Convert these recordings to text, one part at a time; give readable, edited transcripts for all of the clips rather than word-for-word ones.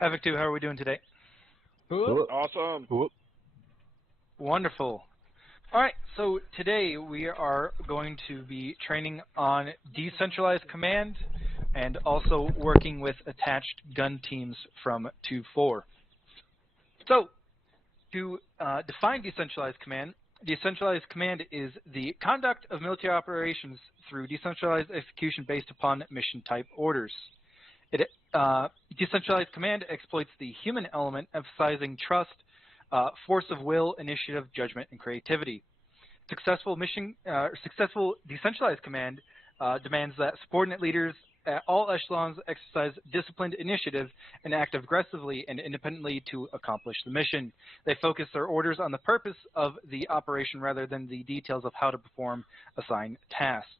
Havoc 2, how are we doing today? Awesome. Wonderful. All right, so today we are going to be training on decentralized command and also working with attached gun teams from 2.4. So, to define decentralized command is the conduct of military operations through decentralized execution based upon mission type orders. Decentralized command exploits the human element, emphasizing trust, force of will, initiative, judgment, and creativity. Successful decentralized command demands that subordinate leaders at all echelons exercise disciplined initiative and act aggressively and independently to accomplish the mission. They focus their orders on the purpose of the operation rather than the details of how to perform assigned tasks.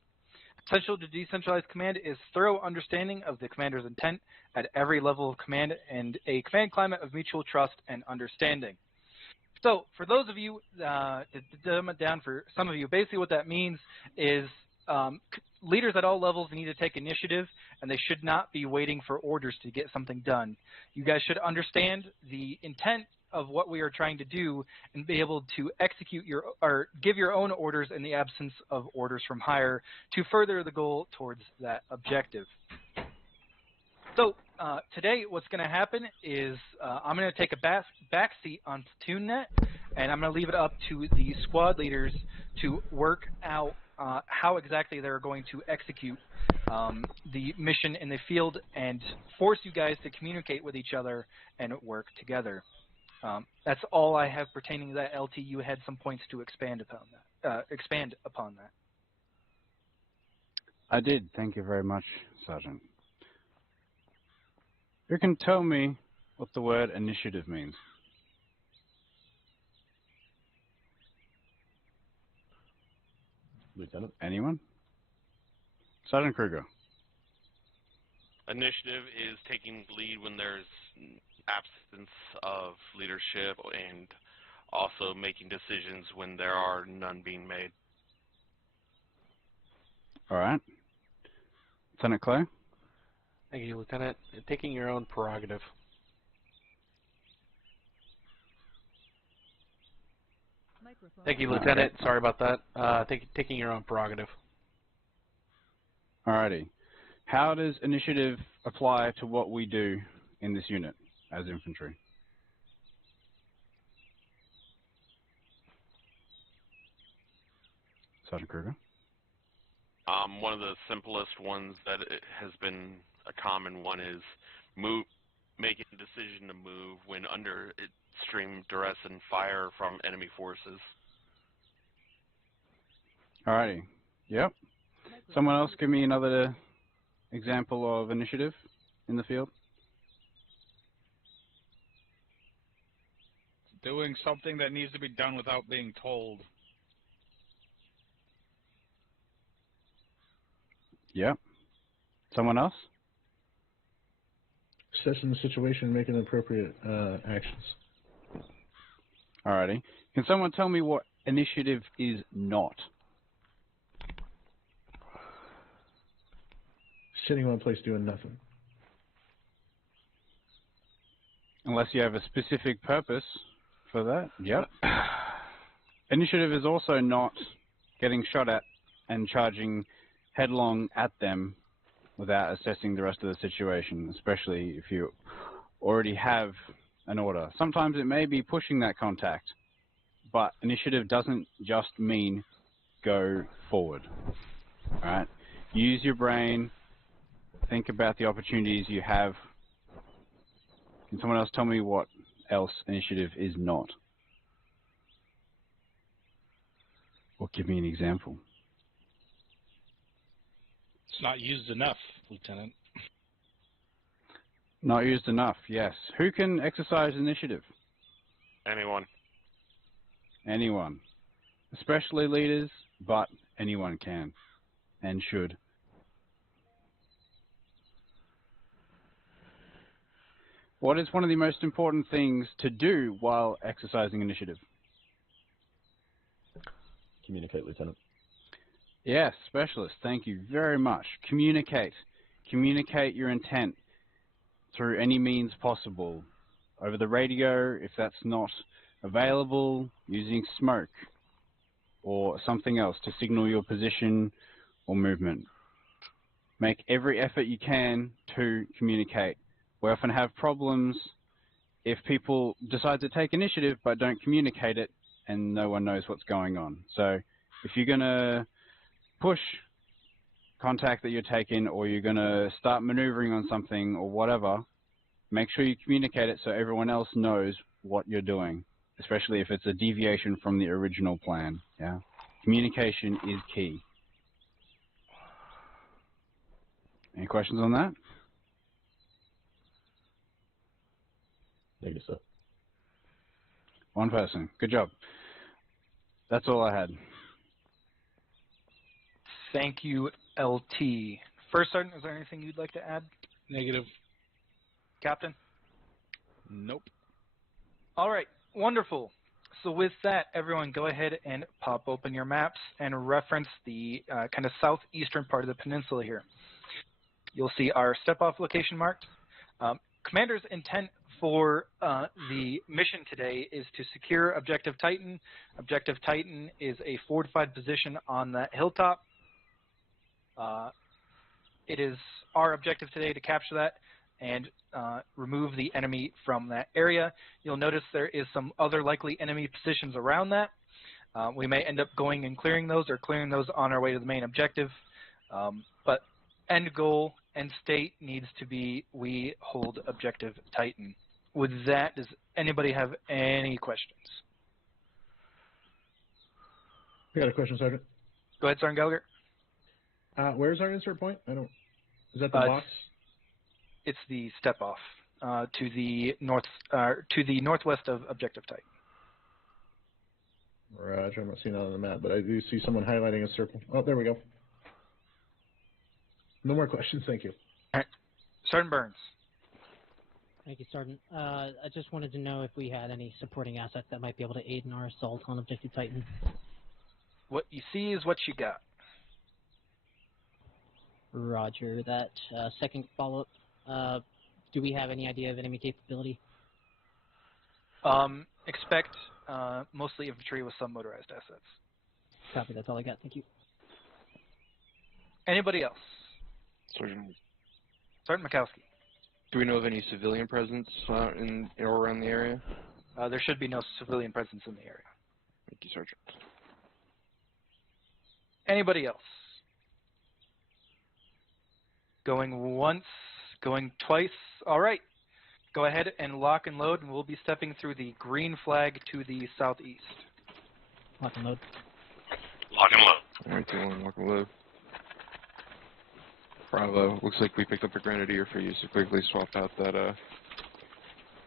Essential to decentralized command is thorough understanding of the commander's intent at every level of command and a command climate of mutual trust and understanding. So for those of you, to dumb it down for some of you, basically what that means is leaders at all levels need to take initiative, and they should not be waiting for orders to get something done. You guys should understand the intent of what we are trying to do and be able to execute or give your own orders in the absence of orders from higher to further the goal towards that objective. So today what's going to happen is I'm going to take a back seat on PlatoonNet, and I'm going to leave it up to the squad leaders to work out how exactly they're going to execute the mission in the field and force you guys to communicate with each other and work together. That's all I have pertaining to that. LT, you had some points to expand upon that. I did. Thank you very much, Sergeant. Who can tell me what the word initiative means? Lieutenant? Anyone? Sergeant Kruger. Initiative is taking the lead when there's absence of leadership and also making decisions when there are none being made. All right. Lieutenant Clay? Thank you, Lieutenant. Taking your own prerogative. Thank you, Lieutenant. Sorry about that. Taking your own prerogative. Alrighty. How does initiative apply to what we do in this unit as infantry? Sergeant Kruger? One of the simplest ones that has been a common one is making a decision to move when under extreme duress and fire from enemy forces. Alrighty. Yep. Someone else give me another example of initiative in the field? Doing something that needs to be done without being told. Yep. Someone else? Assessing the situation and making appropriate actions. Alrighty. Can someone tell me what initiative is not? Sitting in one place doing nothing. Unless you have a specific purpose for that. Yep. Initiative is also not getting shot at and charging headlong at them without assessing the rest of the situation, especially if you already have an order. Sometimes it may be pushing that contact, but initiative doesn't just mean go forward. All right? Use your brain. Think about the opportunities you have. Can someone else tell me what else initiative is not? Or give me an example. It's not used enough, Lieutenant. Not used enough, yes. Who can exercise initiative? Anyone. Anyone. Especially leaders, but anyone can and should. What is one of the most important things to do while exercising initiative? Communicate, Lieutenant. Yes, specialist. Thank you very much. Communicate. Communicate your intent. through any means possible. Over the radio, if that's not available, using smoke or something else to signal your position or movement. Make every effort you can to communicate. We often have problems if people decide to take initiative but don't communicate it and no one knows what's going on. So if you're going to push contact that you're taking or you're going to start maneuvering on something or whatever, make sure you communicate it so everyone else knows what you're doing, especially if it's a deviation from the original plan. Yeah, communication is key. Any questions on that? Negative, sir. One person. Good job. That's all I had. Thank you, LT. First Sergeant, is there anything you'd like to add? Negative. Captain? Nope. All right, wonderful. So with that, everyone go ahead and pop open your maps and reference the kind of southeastern part of the peninsula here. You'll see our step-off location marked. Commander's intent for the mission today is to secure Objective Titan. Objective Titan is a fortified position on that hilltop. It is our objective today to capture that and remove the enemy from that area. You'll notice there is some other likely enemy positions around that. We may end up going and clearing those or clearing those on our way to the main objective. But end goal, end state needs to be we hold Objective Titan. With that, does anybody have any questions? I got a question, Sergeant. Go ahead, Sergeant Gallagher. Where's our insert point? I don't. Is that the box? It's the step off to the northwest of Objective Titan. Roger, I'm not seeing that on the map, but I do see someone highlighting a circle. Oh, there we go. No more questions, thank you. All right, Sergeant Burns. Thank you, Sergeant. I just wanted to know if we had any supporting assets that might be able to aid in our assault on Objective Titan. What you see is what you got. Roger that. Second follow-up, do we have any idea of enemy capability? Expect mostly infantry with some motorized assets. Copy, that's all I got. Thank you. Anybody else? Sergeant, Sergeant Mikowski. do we know of any civilian presence in or around the area? There should be no civilian presence in the area. Thank you, Sergeant. Anybody else? Going once, going twice. All right. Go ahead and lock and load, and we'll be stepping through the green flag to the southeast. Lock and load. Lock and load. All right, 2-1, lock and load. Bravo, looks like we picked up a Grenadier for you, so quickly swap out that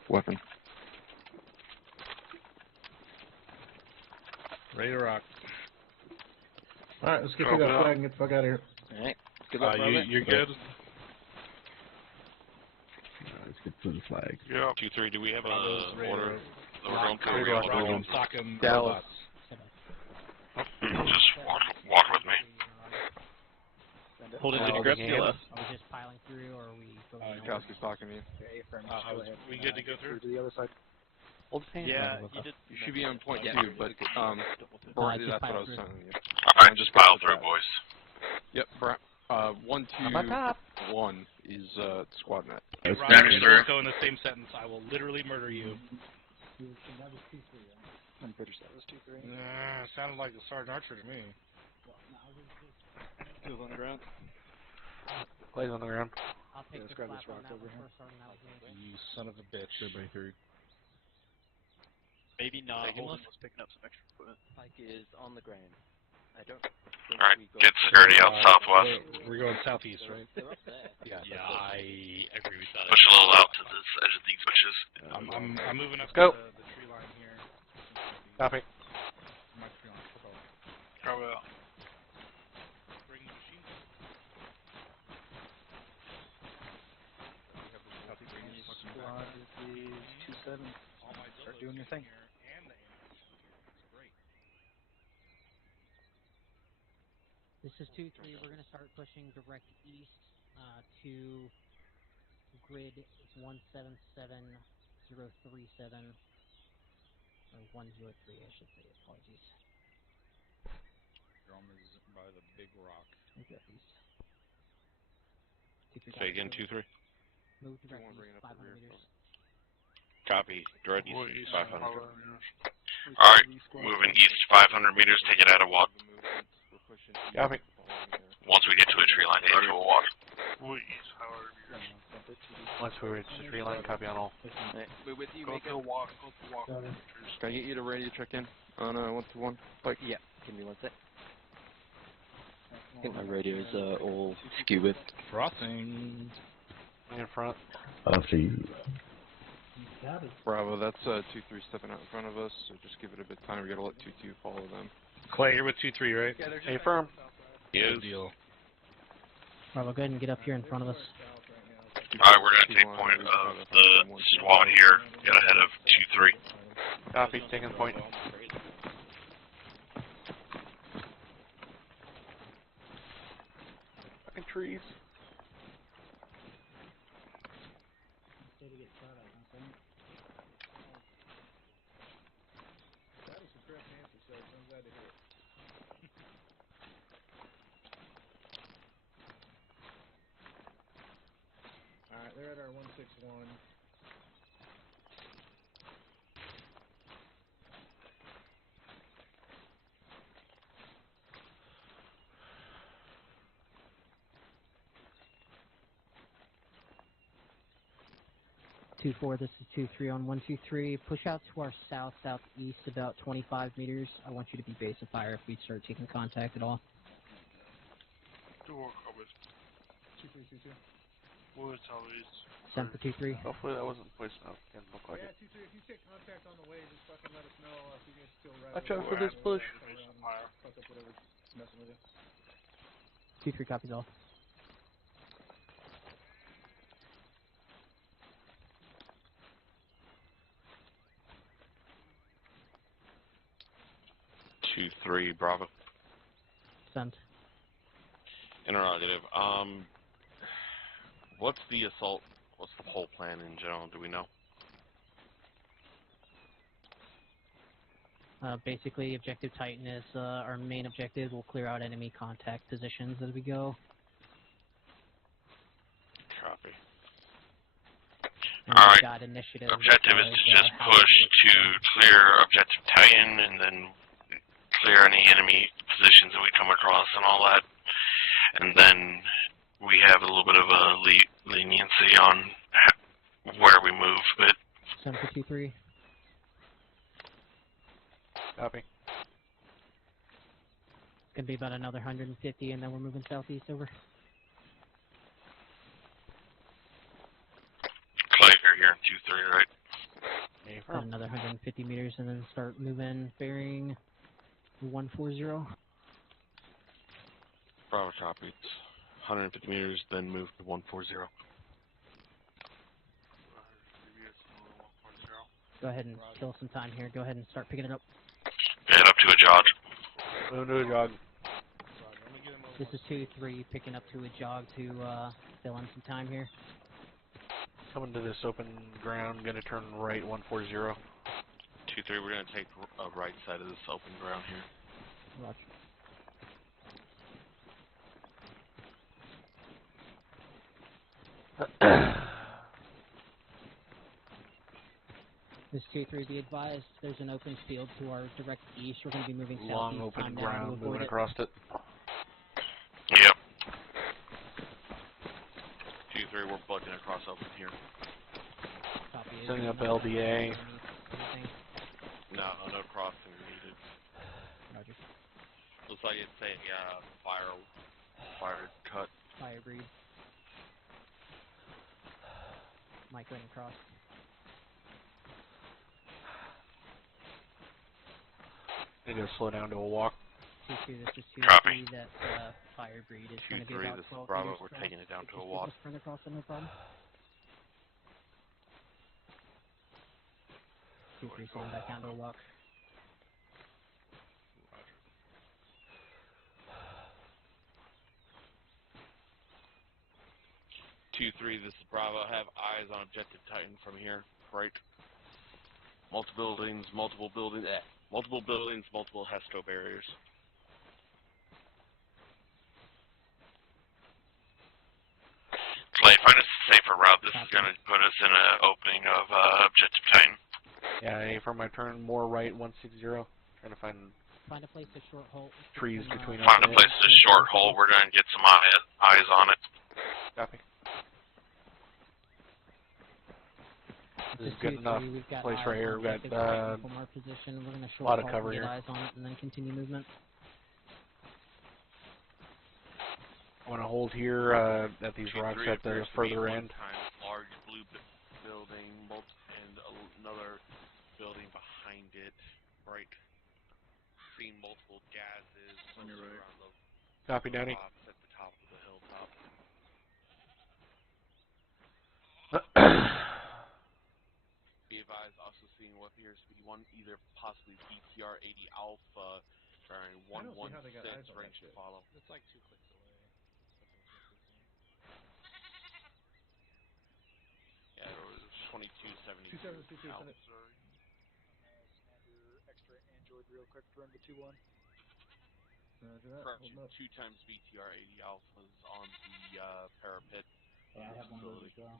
weapon. Ready to rock. Alright, let's get through that flag and get the fuck out of here. Alright. Good luck, brother. You're good? Let's get through the flag. Yeah. 2-3, do we have a order? Dallas. Just walk with me. Hold it to grip. Are we just piling through, or are we going Kowski's talking to you. We good to go through? To the other side. Hold his hand. Yeah, You should be on point 2, but that's what I was telling you. Alright, just pile through, boys. Yep, 1, 2, 1 is squad net. Hey, Next Roger, through. go in the same sentence. I will literally murder you. I'm pretty sure that was 2-3. Nah, sounded like the Sergeant Archer to me. Who's on the ground? Plays on the ground. I'll take let's the grab flap this on rock that over one here. first, Sergeant. That was me. You son of a bitch. Everybody through. Maybe not. Taking Holden was picking up some extra equipment. Mike is on the ground. I don't think Alright, we go get security out southwest. We're going southeast, right? They're up there. Yeah, I agree with that. Push a little out to this edge of these bushes. I'm moving up go. the tree line here. Copy. Bravo. Bring the machine gun. Squad is 2-7. Start doing your thing. And the ammunition. It's great. This is 2-3. We're going to start pushing direct east to grid 177037, or 103, I should say. Apologies. Drum is by the big rock. Northeast. Say again, 2-3. Move You want to bring directly it up 500 the rear? meters. Copy. Direct Or east east 500. 500. Alright, moving east 500 meters, take it out of walk. We're pushing Copy. Once we get to a tree line, take it to a walk. Or east 500 meters. Once we reach the tree line, copy on all. We're with you, Go Mika. to walk. Go to walk. Can I get you to radio check in on 121? Like, Yeah, give me one sec. I think my radio is all skewered. Crossing. In front. After you. Bravo, that's 2-3 stepping out in front of us, so just give it a bit of time. We gotta let 2-2 follow them. Clay, you're with 2-3, right? Hey, firm. Yes. Deal. Bravo, go ahead and get up here in front of us. Alright, we're gonna take point of the squad here. Get ahead of 2-3. Copy. Taking point. Fucking trees. Alright, they're at our 161. Two four. This is 2-3 on 123. Push out to our southeast about 25 meters. I want you to be base of fire if we start taking contact at all. Do work over. 2-3. Woods always. Send for 2-3. Hopefully that wasn't placed out. Didn't look like it. 2-3, if you take contact on the way, just fucking let us know if you guys still right. Watch out for this bush. Fuck up whatever's messing with you. 2-3 copies all. Two, 3, Bravo. Sent. Interrogative. What's the assault? What's the whole plan in general? Do we know? Basically, Objective Titan is our main objective. We'll clear out enemy contact positions as we go. Copy. And Alright. we've got initiative. Objective is to just push to clear Objective Titan and then clear any enemy positions that we come across and all that. And then we have a little bit of a leniency on where we move, but 753. Copy. It's gonna be about another 150, and then we're moving southeast over. Clay, you're here in 2-3, right? Hey, About firm. another 150 meters, and then start moving, bearing 140. Bravo, copy. It's 150 meters, then move to 140. Go ahead and kill some time here. Go ahead and start picking it up. Head up to a jog. Move to a jog. This is 2-3, picking up to a jog to fill in some time here. Coming to this open ground. Gonna turn right 140. 2-3, we're going to take a right side of this open ground here. Roger. This 2-3, be advised, there's an open field to our direct east. We're going to be moving southeast. Long open time now ground. to avoid Moving it. across it. Yep. 2-3, we're bugging across open here. Copy. Setting up Nothing LDA. underneath anything. No crossing needed. Roger. Looks like it's a fire cut. Fire breed. Mike, go ahead and cross. Need to slow down to a walk. 2-2, this is 2-3, Copy. that fire breed is going to be 2-3, about this is 12 Bravo, meters we're across. taking it down to Just a a walk. bit further across, no problem. 2-3, slowing back down to a walk. Two, 3, this is Bravo. Have eyes on Objective Titan from here, right? Multiple buildings, multiple Hesto barriers. Clay, find us a safer route. This is going to put us in an opening of Objective Titan. Yeah, for my turn, more right, 160. Trying to find a place to short hole. Trees between us. Find a place to short hole. We're going to get some eyes on it. Copy. This is good enough place right here. We've got a lot of cover here. Eyes on it and then continue movement. I want to hold here at these rocks at the further end. Large blue building and another building behind it, right? Seeing multiple gases on your right. Around the Copy, Danny. At the top of the hilltop. Be advised, also seeing what appears to be one, either possibly BTR 80 Alpha, bearing 116 range to follow. It's like 2 clicks away. Yeah, it was 2270. 2762, send it. Scan your extra Android real quick for number 2-1. Correction, 2 times BTR 80 Alphas on the parapet. Yeah, I have one of those as well.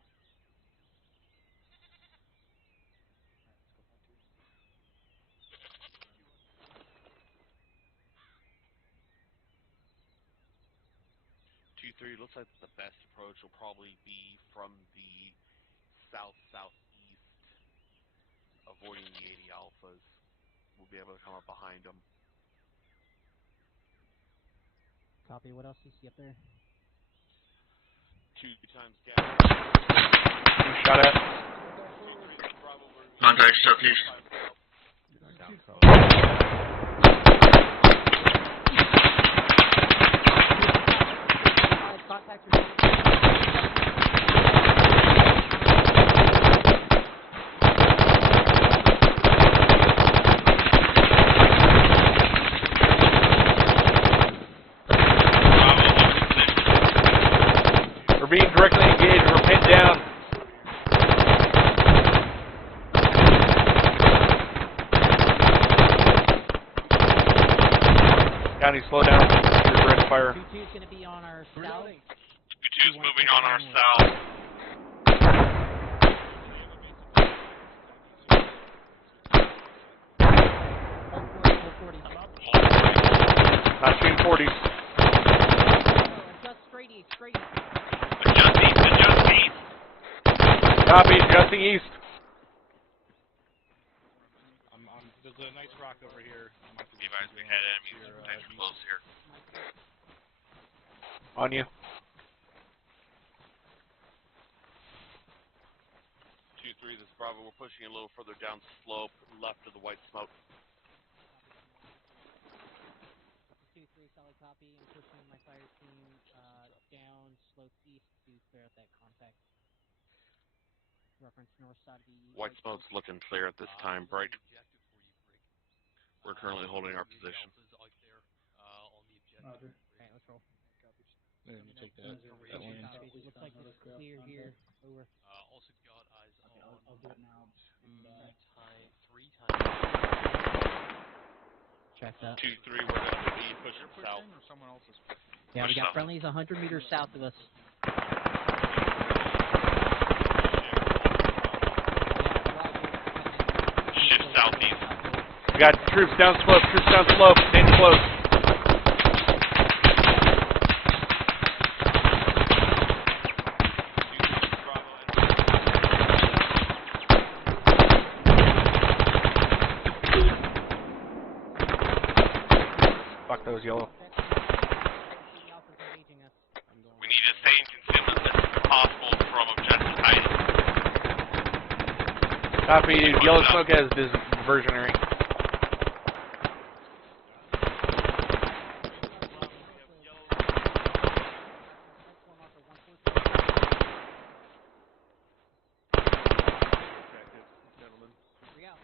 Looks like the best approach will probably be from the south-southeast, avoiding the 80 Alphas. We'll be able to come up behind them. Copy. What else is up there? 2 times gas. Shot at. Contact southeast. Contact We're being directly engaged. We're pinned down. County, slow down. You're ready to fire. 2-2's going to be on our south. 2-2's moving on our south. Not shooting 40s. Adjust straight east, straight east. Adjust east. Copy, adjusting east. There's a nice rock over here. Be advised, we had enemies potentially close here. On you. 2-3, this is Bravo. We're pushing a little further down slope, left of the white smoke. 2-3, solid copy. I'm pushing my fire team down slope east to clear out that contact. Reference north side of the White smoke's looking clear at this time, Bright. We're currently holding our position. Roger. Okay, let's roll. Yeah, you take that. It looks like it's clear here. Over. Also got eyes on I'll do it now. three times. Check that. 2-3, we're going to be pushing south. Or someone else's. Yeah, we got friendlies 100 meters south of us. Shift southeast. We got troops down slope, staying close. Fuck those yellow. We need to stay in concealment as possible from Objective Titan. Copy, yellow smoke has diversionary.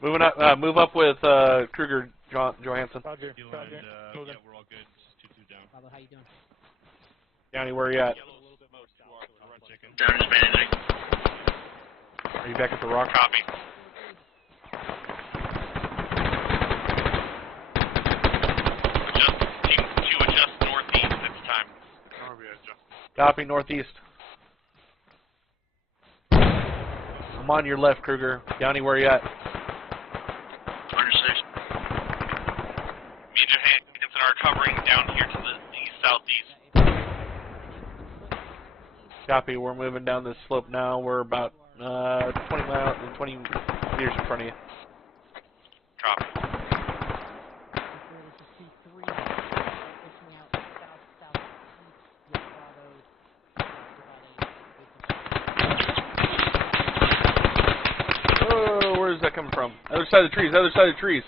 Moving up, move up with Kruger Johansson. Roger. Yeah, we're all good. Just 2-2 down. Bravo, how you doing? Downey, where are you at? Down is managing. Are you back at the rock? Copy. Team 2 adjust northeast this time. Copy, northeast. I'm on your left, Kruger. Downey, where you at? On your station. Me and Johansson are covering down here to the southeast. Copy, we're moving down this slope now. We're about 20 meters in front of you. Copy. Oh, where is that coming from? Other side of the trees, other side of the trees.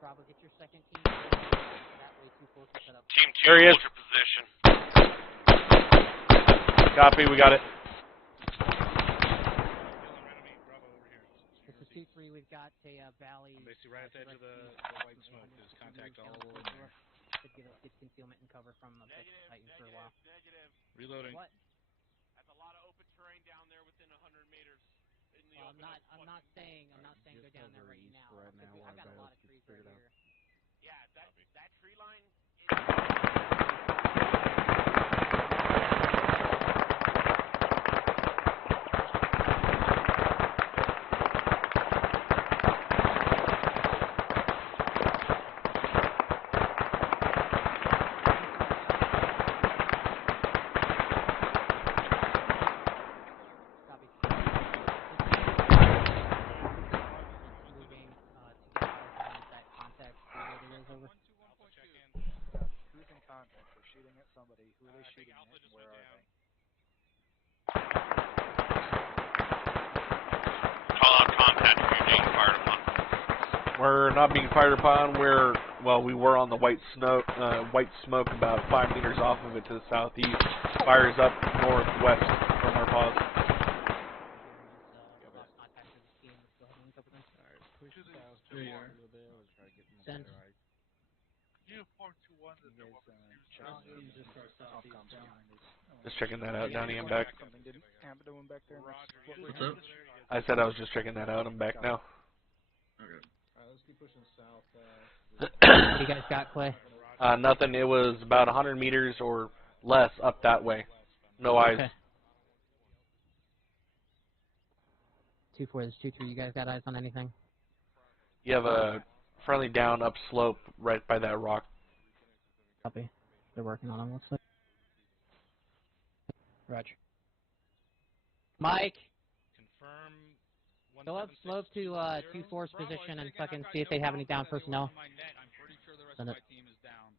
Bravo, get your second team. That way, 2-4 can set up. Team 2, There he is. hold your position. Copy, we got it. This is 2-3. We've got a valley. I'm basically right at the edge of the white smoke. There's contact all over there. Should give us good concealment and cover from the Titan for a while. Reloading. What? That's a lot of open terrain down there within 100 meters. In the I'm not saying go down there right now. I've got a lot of trees right here. Yeah, that tree line Who's in contact? They're shooting at somebody. Who are they shooting at? Where are they? call out contact if you're being fired upon. We're not being fired upon. We were on the white smoke about 5 meters off of it to the southeast. Fires up northwest from our pause. There you are. Send. Uniform 2-1 that they're Just our southeast down. Just checking that out, Downey. I'm back. Something didn't happen to him back there. What's up? I said I was just checking that out. I'm back now. Okay. Alright, let's keep pushing south. What do you guys got, Clay? Nothing. It was about 100 meters or less up that way. No eyes. Okay. 2-4, this 2-3. You guys got eyes on anything? You have a friendly down up slope right by that rock. Copy. They're working on them, looks like. Roger. Mike! Confirm. Go up slope to 2-4's position and fucking see if they have any down personnel. I'm pretty sure the rest Send of it. my team is down.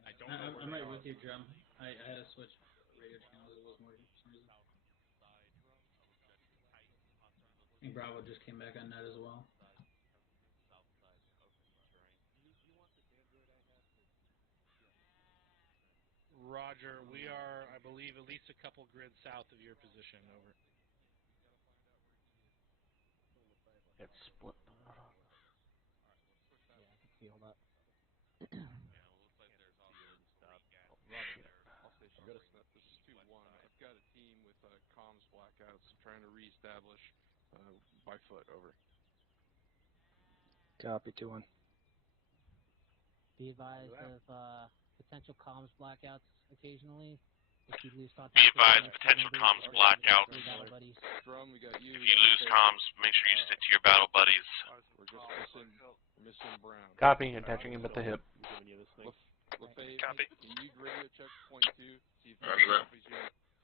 And I don't know where I'm they right are. with you, Drum. I had to switch radio channels. It was more for some reason. I think Bravo just came back on that as well. Roger, we are, I believe, at least a couple grids south of your position. Over. It's split. Yeah, I can feel that. Roger. I'll station Smith. This is 2-1. I've got a team with comms blackouts trying to reestablish by foot. Over. Copy, 2-1. Be advised of potential comms blackouts occasionally. If you lose contact, Be advised, potential comms blackout. Drum, we got you. If you lose comms, make sure you stick to your battle buddies. We're just missing Brown. Copy. Attaching him at the hip. LaFave, Copy. can you radio check point 2? See if you Roger that.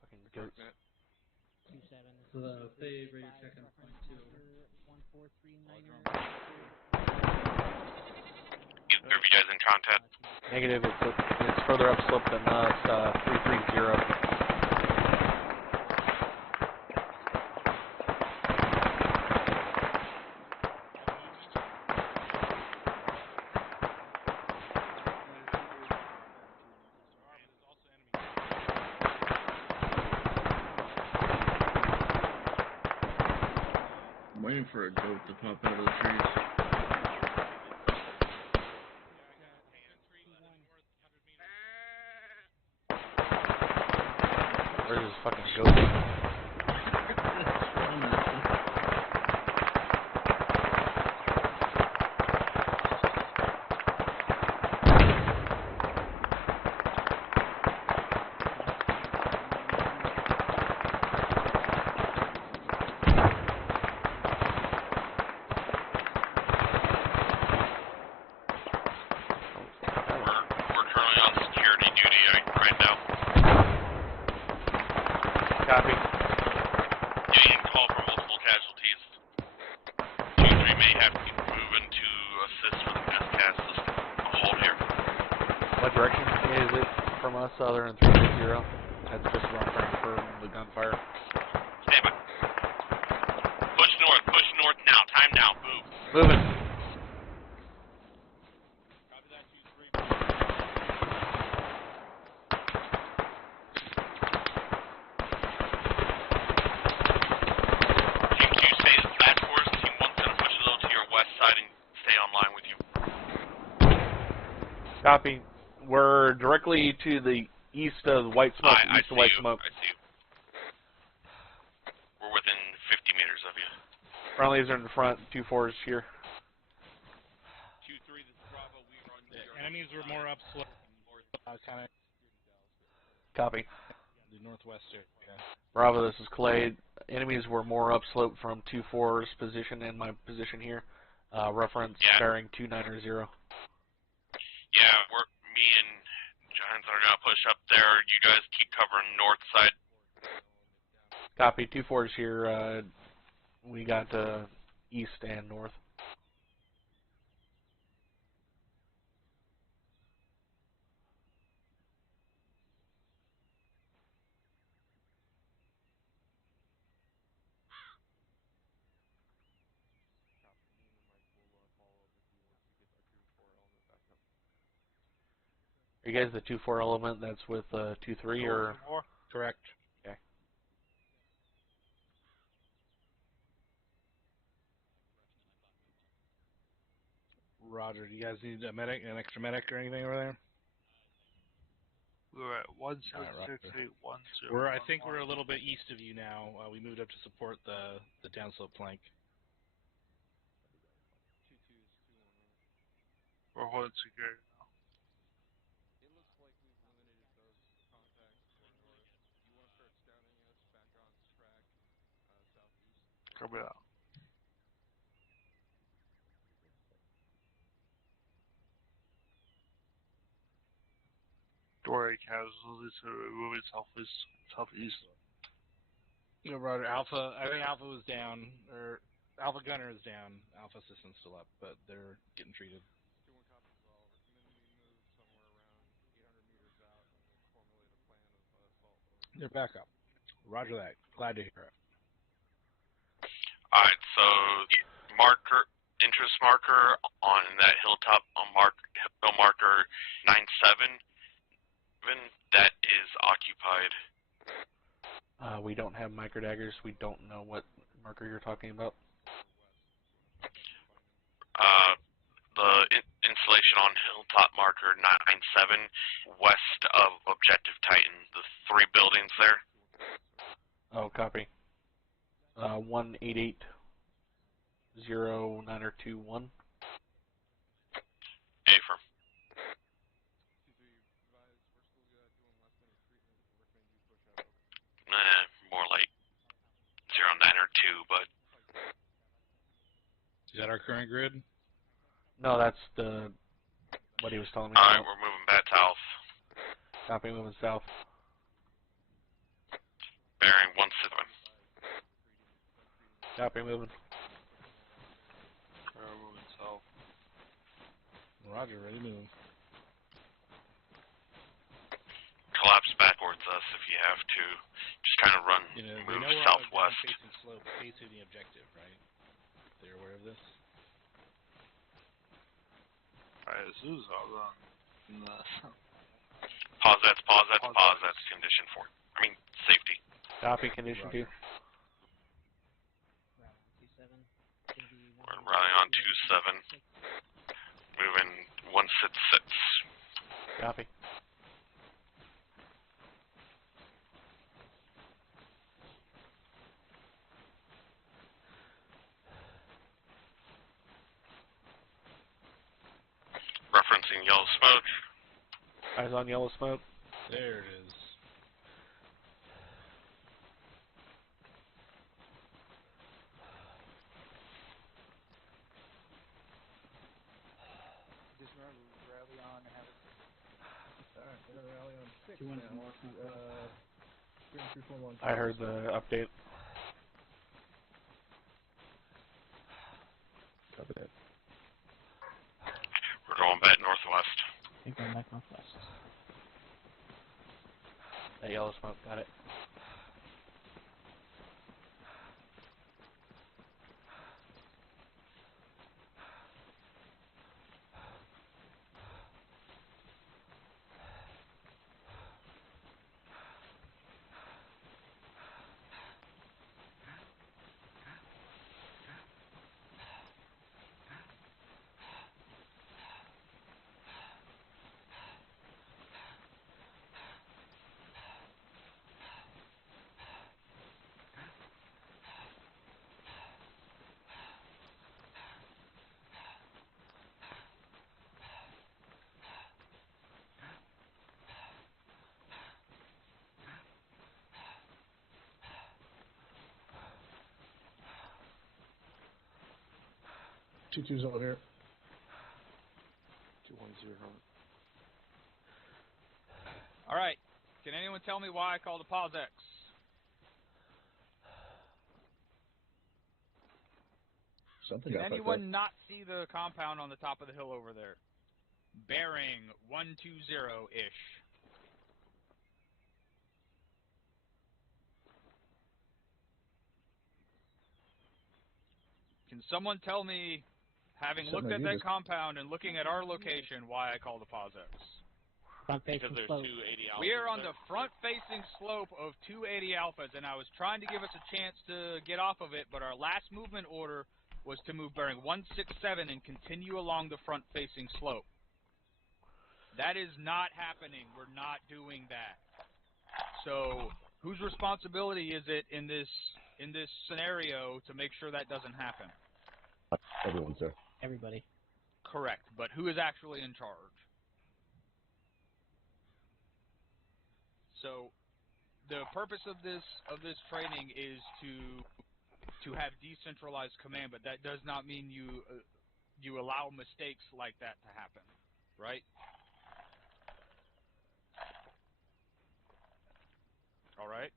Fucking goats. 2-7. So the Fave radio check on point 2. 14399. Either of you guys in contact? Negative. It's further up slope than us. 330. I'm waiting for a goat to pop out of the trees. Where's this fucking goat? We're currently on security duty right now. Copy. Getting a call for multiple casualties. 2-3 may have to move in to assist with the gas system. I'll hold here. What direction is it from us other than 360? That's just where I'm trying for the gunfire. Stand by. Push north now. Time now. Move. Moving. Copy that, 2-3. Team 2 stays back for us. Team 1's going to push a little to your west side and stay online with you. Copy. We're directly to the east of the white smoke. I East of white see you. smoke. I see you. We're within 50 meters of you. Friendlies are in the front. 2-4s here. 2-3, this is Bravo. We are on your Enemies were more up slope. Kind of Copy. the northwest area. Bravo, this is Clay. Enemies were more upslope from 2-4's position and my position here. Reference bearing 290. Yeah, me and Giants are going to push up there. You guys keep covering north side. Copy. 2-4's here. We got east and north. Are you guys the 2-4 element that's with 2-3 or? Correct. Okay. Roger. Do you guys need a medic, an extra medic or anything over there? We're at 17681. I think we're a little bit east of you now. We moved up to support the downslope flank. We're holding security now. It looks like we've eliminated those contacts for north. You want to start scouting us back on track southeast? Copy that. Dory casualties are moving southeast. No, Roger. Alpha. I think Alpha was down, or Alpha Gunner is down. Alpha System's still up, but they're getting treated. 2-1 copy as well. Recommending we move somewhere around 800 meters out and we'll formulate a plan of assault. They're back up. Roger that. Glad to hear it. Alright, so interest marker on that hilltop on hill marker 97, that is occupied. We don't have micro daggers. We don't know what marker you're talking about. The installation on hilltop marker 97, west of Objective Titan, the 3 buildings there. Oh, copy. 1880921. Affirm. More like 0902, but Is that our current grid? No, that's the what he was telling me. Alright, about. we're moving back south. Copy, moving south. Bearing 17. Copy, moving. Moving south. Roger, ready to move. Collapse backwards us if you have to. Just kind of run, move southwest. Facing slope, facing the objective, right? They're aware of this. Alright, this is all done. Pause, that's condition 4. I mean, safety. Copy, condition 2. We're running on 27. Moving 166. Copy. Seeing yellow smoke. Eyes on yellow smoke. There it is. Just remember, rally on Havoc. Alright, we're gonna rally on 6 2-1 now. more, Stream 241. I heard the update. Copy that. We're going back northwest. Okay, going back northwest. That yellow smoke, got it. T2's over here. 210. All right. Can anyone tell me why I called a pause X? Something Can got fucked up. anyone not see the compound on the top of the hill over there? Bearing 120-ish. Can someone tell me, having looked at that compound and looking at our location, why I called a pause X? Because there's 280 alphas. We are on there. the front-facing slope of 280 alphas, and I was trying to give us a chance to get off of it, but our last movement order was to move bearing 167 and continue along the front-facing slope. That is not happening. We're not doing that. So, whose responsibility is it in this scenario to make sure that doesn't happen? Everyone's there. Everybody. Correct, but who is actually in charge? So, the purpose of this training is to have decentralized command, but that does not mean you allow mistakes like that to happen, right? All right.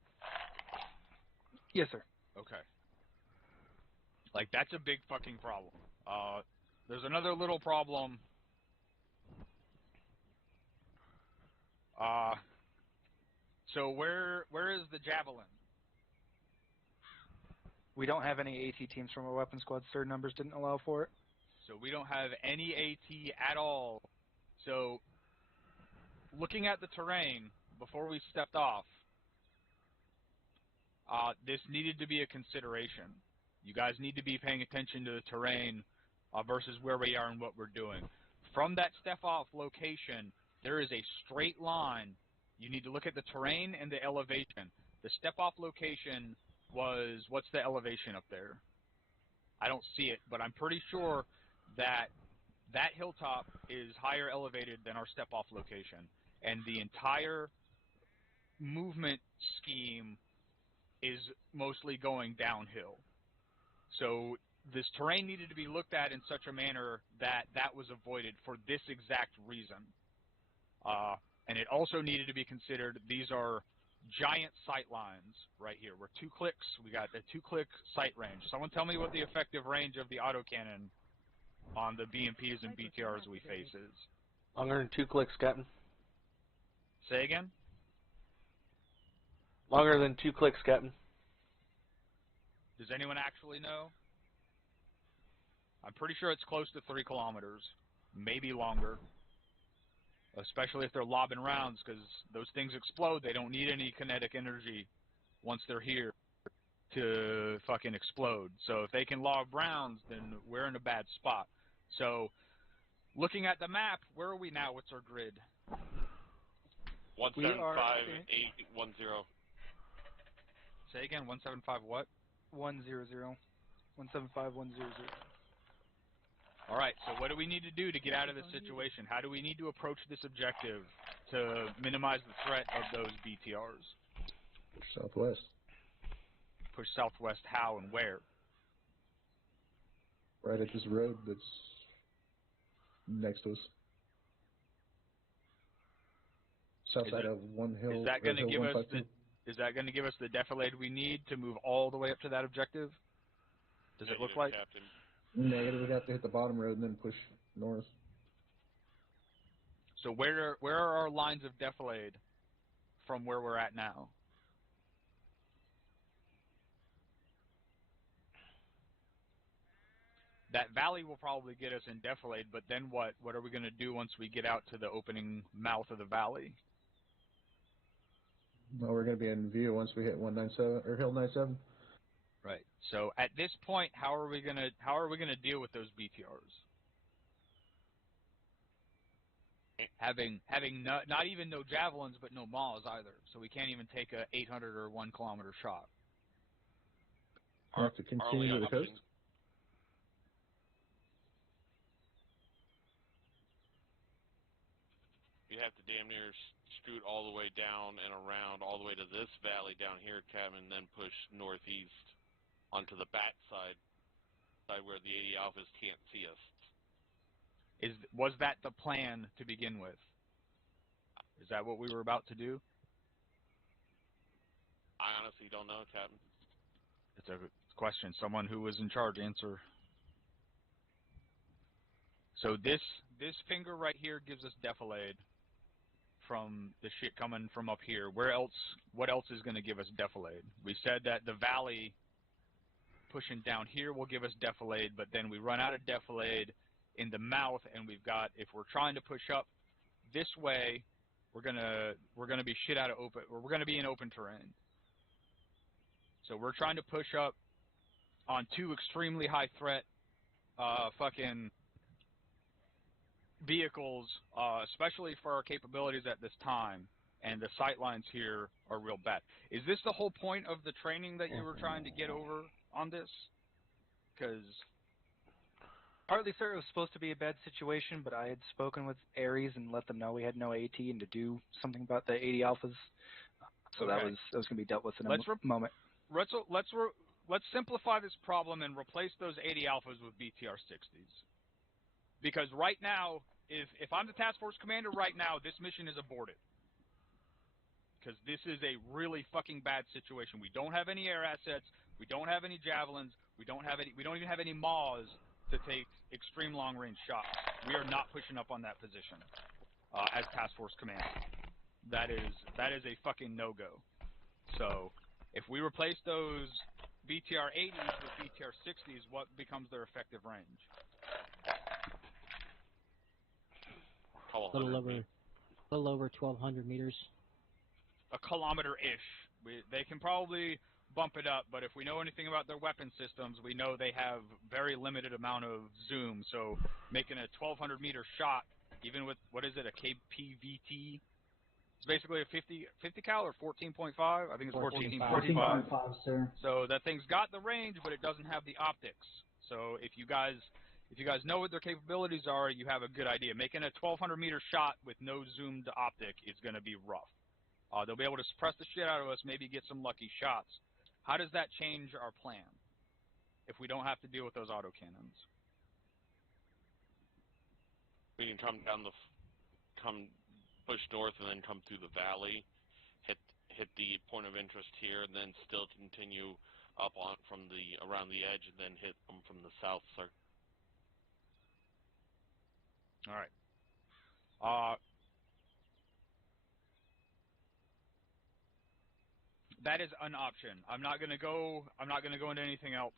Yes, sir. Okay. Like, that's a big fucking problem. There's another little problem. So where is the Javelin? We don't have any AT teams from our weapon squad. Sir, numbers didn't allow for it. So we don't have any AT at all. So, looking at the terrain before we stepped off, this needed to be a consideration. You guys need to be paying attention to the terrain versus where we are and what we're doing. From that step-off location, there is a straight line. You need to look at the terrain and the elevation. The step-off location was, what's the elevation up there? I don't see it, but I'm pretty sure that that hilltop is higher elevated than our step-off location. And the entire movement scheme is mostly going downhill. So this terrain needed to be looked at in such a manner that that was avoided for this exact reason. And it also needed to be considered, these are giant sight lines right here. We're 2 clicks. We got a 2-click sight range. Someone tell me what the effective range of the autocannon on the BMPs and BTRs we face is. Longer than 2 clicks, Captain. Say again? Longer than 2 clicks, Captain. Does anyone actually know? I'm pretty sure it's close to 3 kilometers, maybe longer. Especially if they're lobbing rounds, because those things explode. They don't need any kinetic energy once they're here to fucking explode. So if they can lob rounds, then we're in a bad spot. So, looking at the map, where are we now? What's our grid? 175-810. Say again, 175 what? 100. 175-100. All right, so what do we need to do to get out of this situation? How do we need to approach this objective to minimize the threat of those BTRs? Southwest. Push southwest how and where? Right at this road that's next to us. South side of One Hill. Is that going to give us 152. Is that going to give us the defilade we need to move all the way up to that objective? Does it look like? Captain. Negative. We have to hit the bottom road and then push north. So where are our lines of defilade from where we're at now? That valley will probably get us in defilade, but then what? What are we going to do once we get out to the opening mouth of the valley? Well, we're going to be in view once we hit 197 or Hill 97. Right. So at this point, how are we gonna deal with those BTRs? Having not even no javelins, but no maws either, so we can't even take a 800 or 1 kilometer shot. We have to continue to the coast. You have to damn near scoot all the way down and around, all the way to this valley down here, Captain, and then push northeast onto the back side where the 80 Alphas can't see us. Was that the plan to begin with? Is that what we were about to do? I honestly don't know, Captain. It's a question. Someone who was in charge, answer. So this finger right here gives us defilade from the shit coming from up here. Where else? What else is going to give us defilade? We said that the valley pushing down here will give us defilade, but then we run out of defilade in the mouth, and we've got, if we're trying to push up this way, we're gonna be shit out of open, or we're gonna be in open terrain. So we're trying to push up on 2 extremely high threat fucking vehicles, especially for our capabilities at this time, and the sight lines here are real bad. Is this the whole point of the training that you were trying to get over on this? Because partly, sir, it was supposed to be a bad situation, but I had spoken with Ares and let them know we had no AT and to do something about the 80 Alphas. So okay. that was going to be dealt with in a moment. Let's simplify this problem and replace those 80 Alphas with BTR 60s. Because right now, if I'm the task force commander right now, this mission is aborted. Because this is a really fucking bad situation. We don't have any air assets. We don't have any javelins. We don't even have any maws to take extreme long-range shots. We are not pushing up on that position as task force commander. That is a fucking no-go. So if we replace those BTR 80s with BTR 60s, what becomes their effective range? A little over 1,200 meters. A kilometer-ish. They can probably bump it up, but if we know anything about their weapon systems, we know they have very limited amount of zoom. So making a 1,200 meter shot, even with, what is it, a KPVT? It's basically a 50 cal or 14.5. I think it's 14.5, sir. So that thing's got the range, but it doesn't have the optics. So if you guys know what their capabilities are, you have a good idea. Making a 1,200 meter shot with no zoomed optic is going to be rough. They'll be able to suppress the shit out of us, maybe get some lucky shots. How does that change our plan if we don't have to deal with those autocannons? We can come push north and then come through the valley, hit the point of interest here, and then still continue up on around the edge, and then hit them from the south, sir. All right. That is an option. I'm not gonna go into anything else.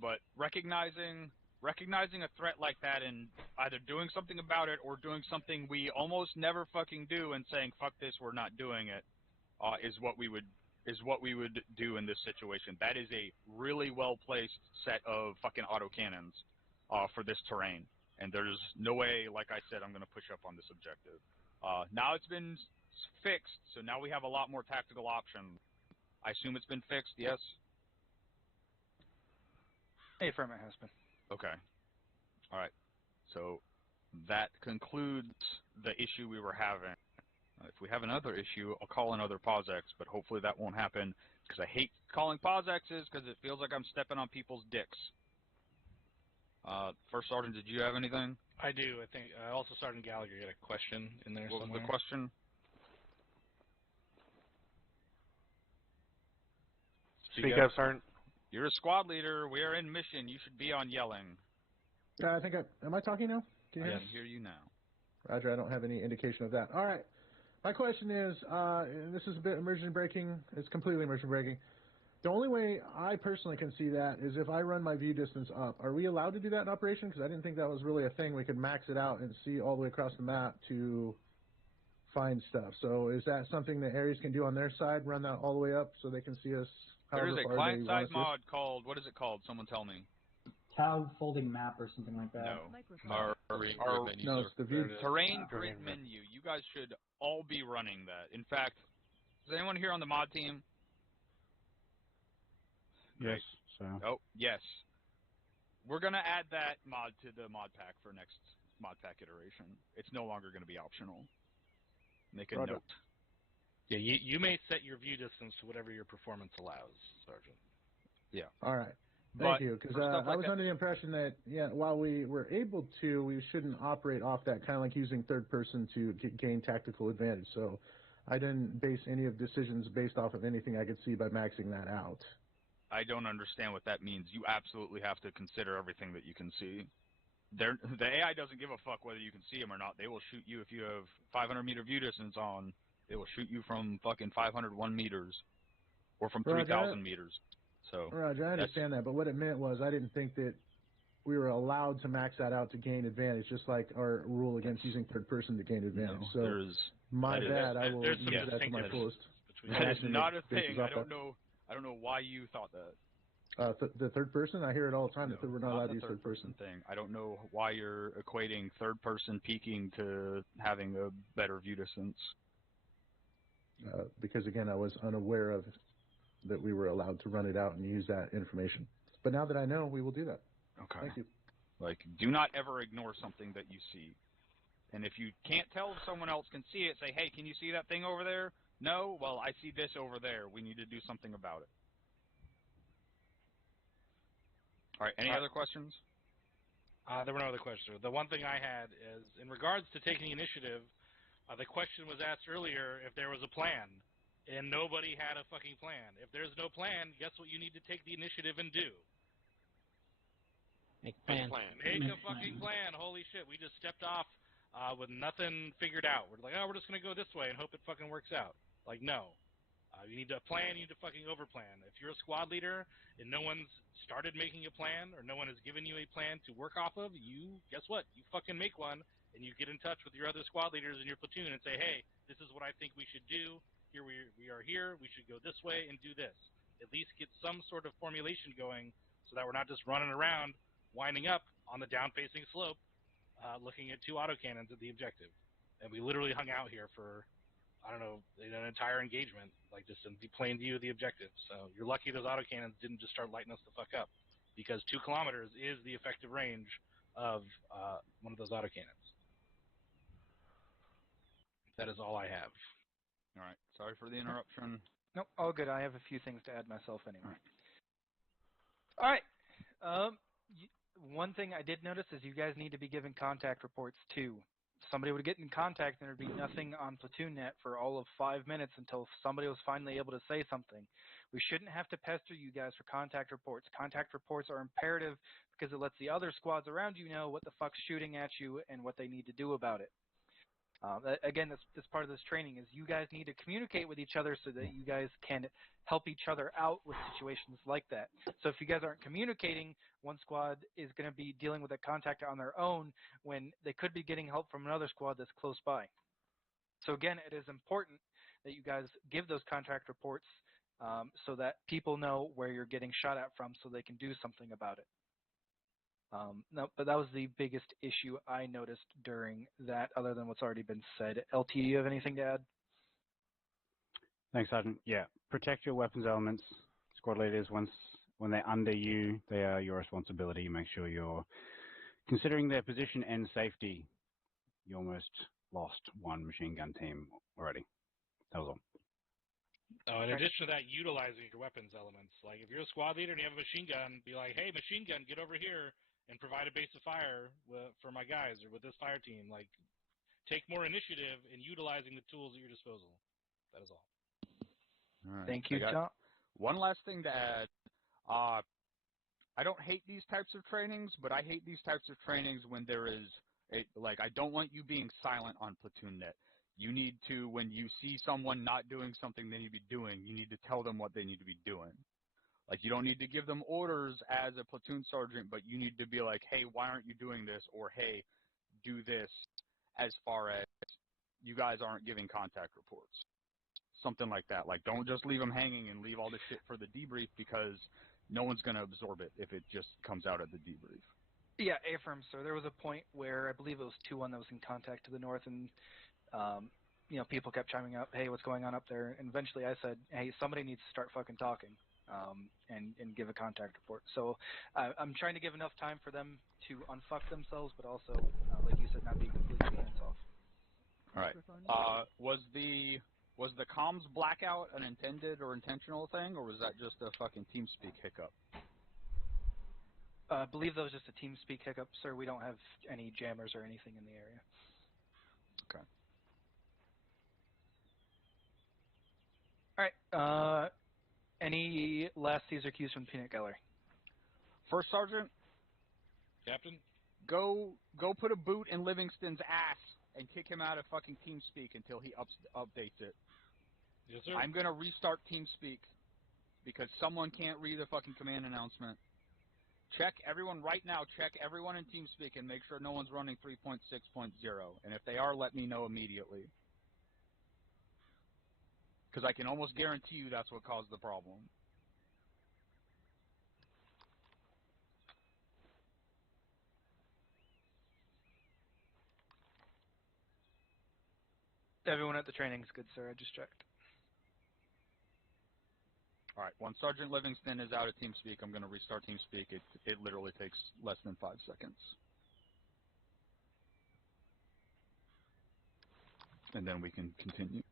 But recognizing a threat like that and either doing something about it or doing something we almost never fucking do and saying fuck this, we're not doing it, is what we would do in this situation. That is a really well placed set of fucking autocannons for this terrain. And there's no way, like I said, I'm gonna push up on this objective. Now it's been fixed, so now we have a lot more tactical options. I assume it's been fixed, yes? Hey, affirm it has been. Okay. All right. So that concludes the issue we were having. If we have another issue, I'll call another POSX, but hopefully that won't happen because I hate calling POSXs because it feels like I'm stepping on people's dicks. First Sergeant, did you have anything? I do. I think also Sergeant Gallagher had a question in there What somewhere. was the question? Speak up, Sergeant. You're a squad leader. We are in mission. You should be on yelling. Yeah, I think am I talking now? Can you hear I me? can hear you now. Roger, I don't have any indication of that. All right. My question is, and this is a bit immersion breaking. It's completely immersion breaking. The only way I personally can see that is if I run my view distance up. Are we allowed to do that in operation? Because I didn't think that was really a thing. We could max it out and see all the way across the map to find stuff. So is that something that Ares can do on their side, run that all the way up so they can see us? There is a far they client-side want us to? mod called, what is it called? Someone tell me. Tab folding map or something like that. No. No, it's the view. Terrain grid menu. You guys should all be running that. In fact, is anyone here on the mod team? Yes. So. Oh, yes. We're going to add that mod to the mod pack for next mod pack iteration. It's no longer going to be optional. Make a note. Yeah, you may set your view distance to whatever your performance allows, Sergeant. Yeah. All right. Thank you, because I was under the impression that, while we were able to, we shouldn't operate off that, kind of like using third person to gain tactical advantage. So I didn't base any of decisions based off of anything I could see by maxing that out. I don't understand what that means. You absolutely have to consider everything that you can see. The AI doesn't give a fuck whether you can see them or not. They will shoot you if you have 500-meter view distance on. They will shoot you from fucking 501 meters or from 3,000 meters. So Roger, I understand that, but what it meant was I didn't think that we were allowed to max that out to gain advantage, just like our rule against using third person to gain advantage. No, so my bad, I will use that to my fullest. That is not a thing. I don't know why you thought that. The third person, I hear it all the time that we're not allowed to use third person thing. I don't know why you're equating third person peeking to having a better view distance. Because again, I was unaware of that we were allowed to run it out and use that information. But now that I know, we will do that. Okay. Thank you. Like, do not ever ignore something that you see. And if you can't tell if someone else can see it, say, hey, can you see that thing over there? No? Well, I see this over there. We need to do something about it. All right, any other questions? There were no other questions. The one thing I had is, in regards to taking initiative, the question was asked earlier if there was a plan. And nobody had a fucking plan. If there's no plan, guess what you need to take the initiative and do? Make a plan. Make a fucking plan. Holy shit, we just stepped off with nothing figured out. We're like, oh, we're just going to go this way and hope it fucking works out. Like, no. You need to plan, you need to fucking overplan. If you're a squad leader and no one's started making a plan or no one has given you a plan to work off of, guess what? You fucking make one and you get in touch with your other squad leaders in your platoon and say, hey, this is what I think we should do. Here we are here, we should go this way and do this. At least get some sort of formulation going so that we're not just running around, winding up on the down-facing slope, looking at 2 autocannons at the objective. And we literally hung out here for, I don't know, an entire engagement, like just in plain view of the objective. So you're lucky those autocannons didn't just start lighting us the fuck up, because 2 kilometers is the effective range of one of those autocannons. That is all I have. All right. Sorry for the interruption. Nope, all good. I have a few things to add myself anyway. All right. One thing I did notice is you guys need to be giving contact reports too. Somebody would get in contact and there'd be nothing on PlatoonNet for all of 5 minutes until somebody was finally able to say something. We shouldn't have to pester you guys for contact reports. Contact reports are imperative because it lets the other squads around you know what the fuck's shooting at you and what they need to do about it. Again, that's part of this training is you guys need to communicate with each other so that you guys can help each other out with situations like that. So if you guys aren't communicating, one squad is going to be dealing with a contact on their own when they could be getting help from another squad that's close by. So again, it is important that you guys give those contact reports so that people know where you're getting shot at from so they can do something about it. No, but that was the biggest issue I noticed during that, other than what's already been said. LT, do you have anything to add? Thanks, Sergeant. Yeah, protect your weapons elements. Squad leaders, when they're under you, they are your responsibility. Make sure you're considering their position and safety, you almost lost one machine gun team already. That was all. Oh, in addition to that, utilizing your weapons elements. Like, if you're a squad leader and you have a machine gun, be like, hey, machine gun, get over here and provide a base of fire for my guys or with this fire team. Like, take more initiative in utilizing the tools at your disposal. That is all. All right. Thank you, I got Tom. one last thing to add. I don't hate these types of trainings, but I hate these types of trainings when there is I don't want you being silent on PlatoonNet. You need to, when you see someone not doing something they need to be doing, you need to tell them what they need to be doing. Like, you don't need to give them orders as a platoon sergeant, but you need to be like, hey, why aren't you doing this? Or, hey, do this, as far as you guys aren't giving contact reports. Something like that. Like, don't just leave them hanging and leave all this shit for the debrief, because no one's going to absorb it if it just comes out at the debrief. Yeah, affirm, sir. There was a point where I believe it was 2-1 that was in contact to the north, and people kept chiming up, hey, what's going on up there? And eventually I said, hey, somebody needs to start fucking talking and give a contact report. So I'm trying to give enough time for them to unfuck themselves, but also, like you said, not be completely hands-off. All right. Was the comms blackout an intended or intentional thing, or was that just a fucking TeamSpeak hiccup? I believe that was just a TeamSpeak hiccup, sir. We don't have any jammers or anything in the area. Okay. All right. Any last Caesar cues from the Peanut Gallery? First Sergeant? Captain? Go put a boot in Livingston's ass and kick him out of fucking TeamSpeak until he updates it. Yes, sir. I'm going to restart TeamSpeak because someone can't read the fucking command announcement. Check everyone right now. Check everyone in TeamSpeak and make sure no one's running 3.6.0. And if they are, let me know immediately. Because I can almost guarantee you that's what caused the problem. Everyone at the training is good, sir. I just checked. All right, once Sergeant Livingston is out of TeamSpeak, I'm going to restart TeamSpeak. It literally takes less than 5 seconds. And then we can continue.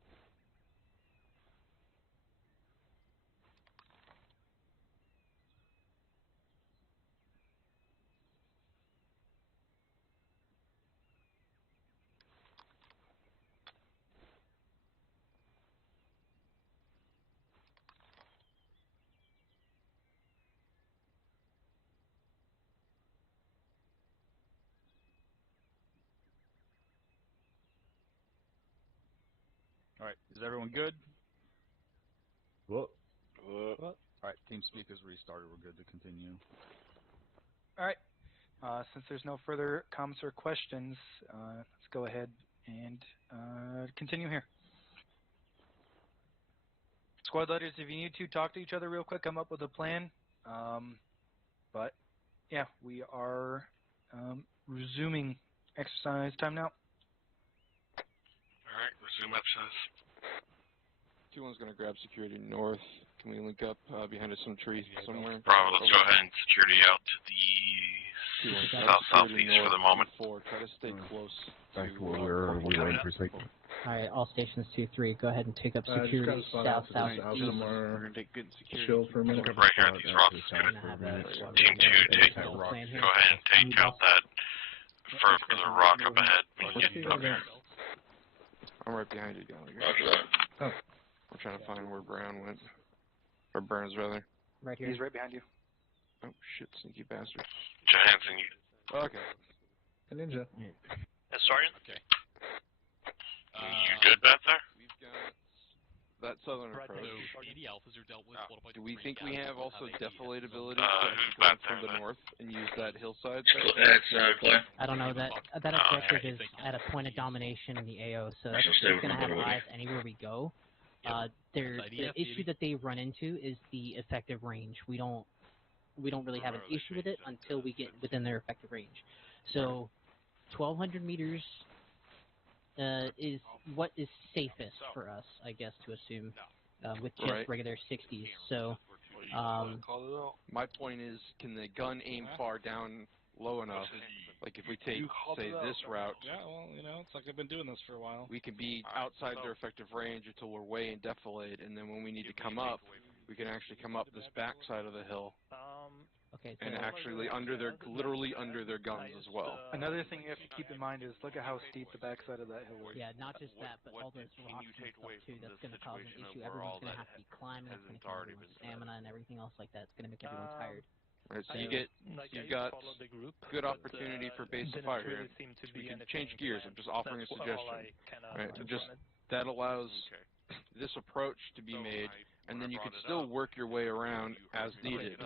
All right, is everyone good? What? All right, TeamSpeak is restarted. We're good to continue. All right. Since there's no further comments or questions, let's go ahead and continue here. Squad leaders, if you need to talk to each other real quick, come up with a plan. But, yeah, we are resuming exercise time now. Alright, resume exercise. 2-1's going to grab security north. Can we link up behind some trees somewhere? Bravo, let's go ahead and security out to the south-southeast for the moment. 4, try to stay close. Back to where we were in precinct. Alright, all stations 2-3, go ahead and take up security south-southeast. We're going to take good security. Chill for a minute. Right here at these rocks. Team 2, go ahead and take out that further rock up ahead. Up here. I'm right behind you, Gallagher. Oh. We're trying to find where Brown went. Or Burns, rather. Right here. He's right behind you. Oh, shit, sneaky bastard. Johansson, Okay. A ninja. Sergeant? Okay. You good back there? We've got that southern approach. Do we think we have also defilade ability to come from the north and use that hillside? I don't know, that objective is at a point of domination in the AO, so it's going to have eyes anywhere we go. The issue that they run into is the effective range. We don't really have an issue with it until we get within their effective range. So 1,200 meters is what is safest for us, I guess, to assume, with just regular 60s. So, my point is, can the gun aim far down low enough. Like if we take, say, this route, Yeah, well, you know, it's like I've been doing this for a while. we can be outside their effective range until we're way in defilade, and then when we need to come up, we can actually come up this back side of the hill. Okay, And so actually literally under their guns as well. Another thing you have to keep in mind is look at how steep the backside of that hill is. yeah, not just that, but all those rocks and stuff too. That's going to cause an issue. Everyone's going to have to be climbing. That's going to kill everyone's stamina and everything else like that. It's going to make everyone tired. Right, so you've got good opportunity for base of fire here. We can change gears. I'm just offering a suggestion. Right, that allows this approach to be made, and then you can still work your way around as needed.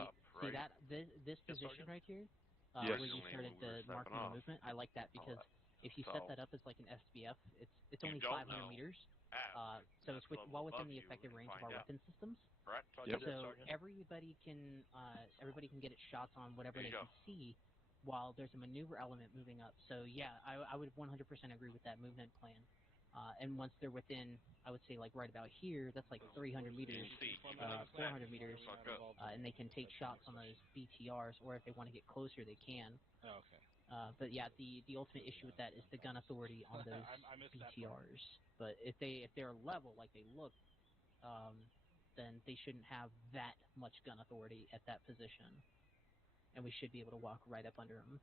See that this position right here, Yes. where you started the marking the movement. I like that because if you set that up as like an SBF, it's only 500 meters. So it's well within the effective range of our weapon systems. Yep. So everybody can get its shots on whatever they can see, while there's a maneuver element moving up. So yeah, I would 100% agree with that movement plan. And once they're within, I would say like right about here, that's like 300 meters, 400 meters, and they can take shots on those BTRs, or if they want to get closer, they can. Oh, okay. But yeah, the ultimate issue with that is the gun authority on those BTRs. But if they're level like they look, then they shouldn't have that much gun authority at that position, and we should be able to walk right up under them.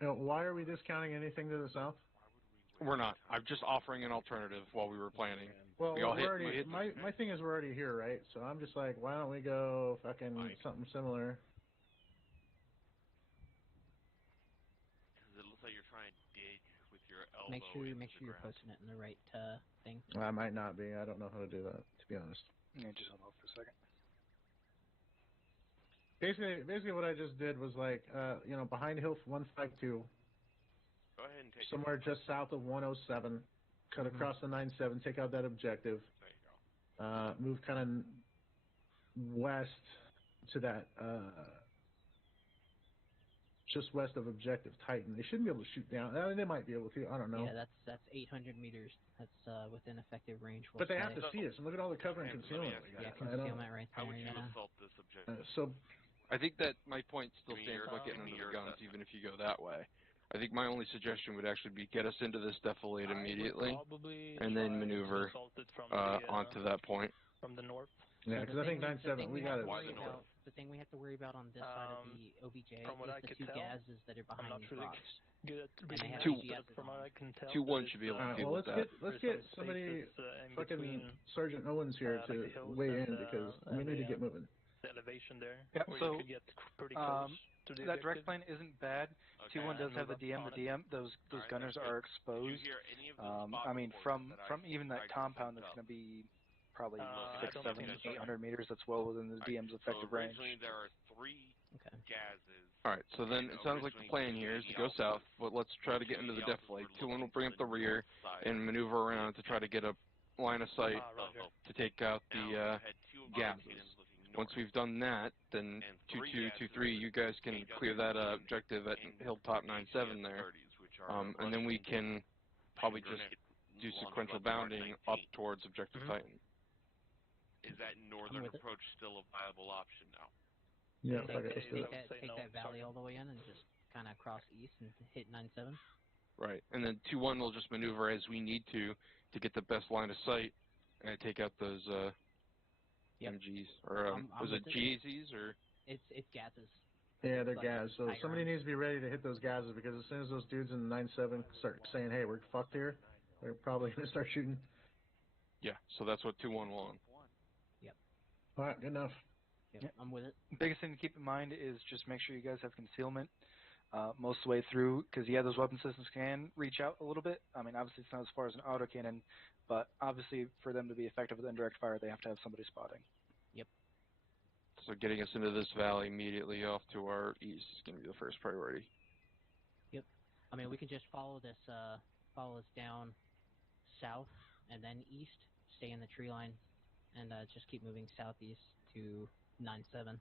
You know, why are we discounting anything to the south? We're not. I'm just offering an alternative while we were planning. Well, my thing is we're already here, right? So I'm just like, why don't we go fucking something similar? Because it looks like you're trying to dig with your elbow. Make sure you're posting it in the right thing. I might not be. I don't know how to do that, to be honest. Yeah, just hold off for a second. Basically what I just did was like, you know, behind Hill 152. Go ahead and take somewhere just south of 107, cut across the 97, take out that objective. There you go. Move kind of west to that, just west of objective Titan. They shouldn't be able to shoot down. I mean, they might be able to. I don't know. Yeah, that's 800 meters. That's within effective range. But they have to see us. And look at all the cover and concealment. Yeah, concealment right there. How would you assault this objective? So, I think that my point still stands about getting under the guns, even if you go that way. I think my only suggestion would actually be get us into this defilade immediately, and then maneuver onto that point. From the north. Yeah, because I think 9-7, we got it. The thing we have to worry about on this side of the OBJ is the two gases that are behind these rocks. From what I can tell, 2-1 should be able to deal with that. Let's get somebody, fucking Sergeant Owens here to weigh in, because we need to get moving. The elevation there. Yep, so you could get pretty close to the that direct plane isn't bad. 2-1 does have the DM. The DM, those gunners are exposed. I mean, from even that compound, that's going to be probably 600, 700, 800 meters. That's well within the DM's effective range. There are 3 gases. All right, so then it sounds like the plan here is to go south, but let's try to get into the defilade. 2-1 will bring up the rear and maneuver around to try to get a line of sight to take out the gases. Once we've done that, then 2-2, 2-3, you guys can clear that objective at Hilltop 9-7 there, and then we can probably just do sequential bounding up towards Objective Titan. Is that northern approach still a viable option now? Yeah, take that valley all the way in and just kind of cross east and hit 9-7. Right, and then 2-1 will just maneuver as we need to get the best line of sight and take out those MGs, or was it GAZs, or? It's gases. Yeah, they're gas. So somebody needs to be ready to hit those gases, because as soon as those dudes in the 9-7 start saying, hey, we're fucked here, they're probably going to start shooting. Yeah, so that's what 2-1 will. Yep. All right, good enough. Yep, I'm with it. Biggest thing to keep in mind is just make sure you guys have concealment most of the way through, because those weapon systems can reach out a little bit. I mean, obviously it's not as far as an autocannon, but obviously for them to be effective with indirect fire, they have to have somebody spotting. Yep. So getting us into this valley immediately off to our east is going to be the first priority. Yep. I mean, we can just follow this down south and then east, stay in the tree line, and just keep moving southeast to 9-7.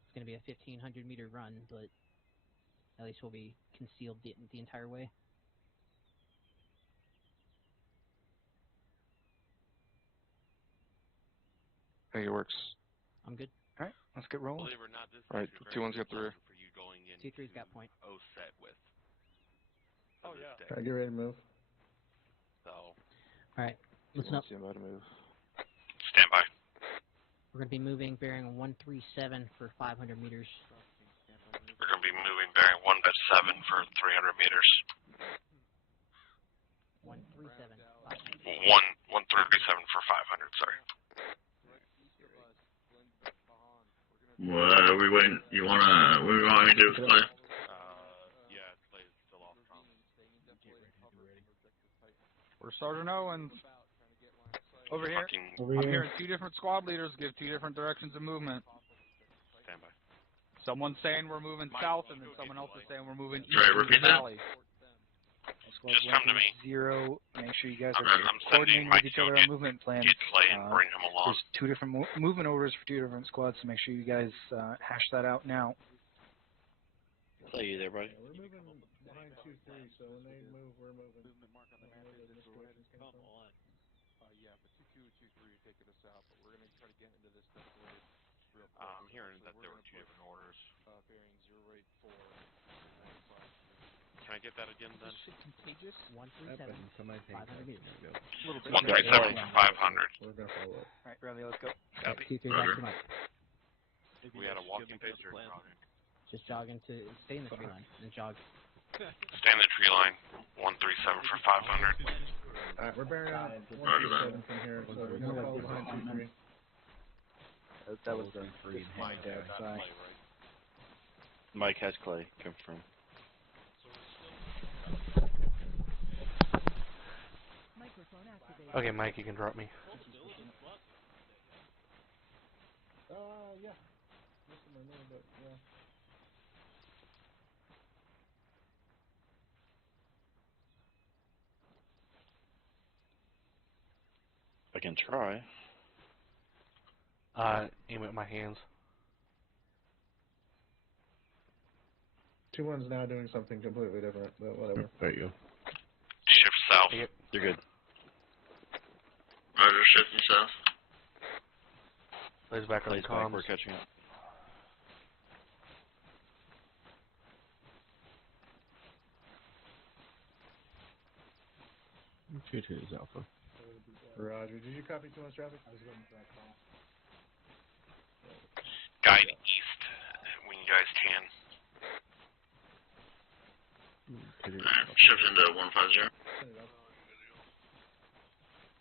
It's going to be a 1,500 meter run, but at least we'll be concealed the entire way. I think it works. I'm good. All right, let's get rolling. Believe it or not, this All right, is 2-1's got the rear. for you going in. 2-3's got point. Set with. Oh, yeah. Alright, get ready to move. So. Alright, listen up. Stand by to move. Stand by. We're going to be moving bearing 137 for 500 meters. We're going to be moving bearing 157 for 300 meters. 137. 137 for 500, sorry. What are we waiting? What do you want me to do, Clay? Yeah, Clay's still off com. We're Sergeant Owens. Over here. Over I'm here. hearing two different squad leaders give two different directions of movement. Stand by. Someone's saying we're moving south, and then someone else is saying we're moving east Right, in the repeat that. valley. Just come to me. 0. Make sure you guys are I'm coordinating sending Mike with each to other get- on movement plans. Get Clay and bring him along. There's two different movement orders for two different squads, so make sure you guys hash that out now. Clay, you there, buddy? Yeah, we're moving behind 2-3, so when they move, we're moving. Movement mark on the map is this direction. Come on. Yeah, but 2-2 and 2-3 are taking us out, but we're going to try to get into this defilade real quick. I'm hearing So that there we're were gonna two push, different orders. Bearing 084. Can I get that again then? Contagious. 137. 500 meters. 137 for 500. We're going to follow up. All right, Riley, let's go. Copy. 2-3 got too much. We had a walking pace or jogging? Just jog into, stay in the tree line and jog. Stay in the tree line. 137 for 500. Alright, we're bearing 137 from here, so we're going to follow behind 2-3. That was the Mike, Dad that's side. Clay, right? Mike has Clay. Confirm. Okay, Mike, you can drop me. Yeah. Most of my name, but yeah. I can try. Aim at my hands. 2-1's now doing something completely different, but whatever. There you go. Shift south. You're good. Roger, shifting south. Clay's back on the Clay's back. comms. We're catching up. Two is Alpha. Roger, did you copy 2-1's traffic? I was waiting for that call. Guide east when you guys can. Shift into 150.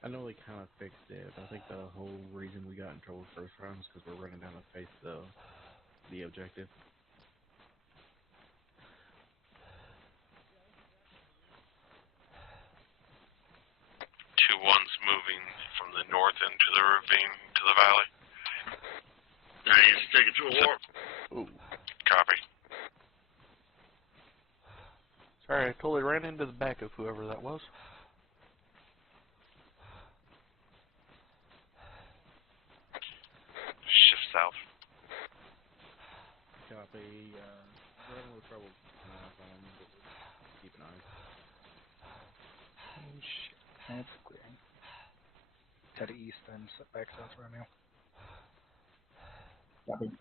I know they kind of fixed it. I think the whole reason we got in trouble first round is because we're running down the face of the objective. Two ones moving from the north into the ravine to the valley. Now you just take it to a warp. Ooh. Copy. Sorry, I totally ran into the back of whoever that was. Shift south. Copy. Running with trouble. Keep an eye. Oh, shit. That's clear. Head east, then back south, Romeo. Copy.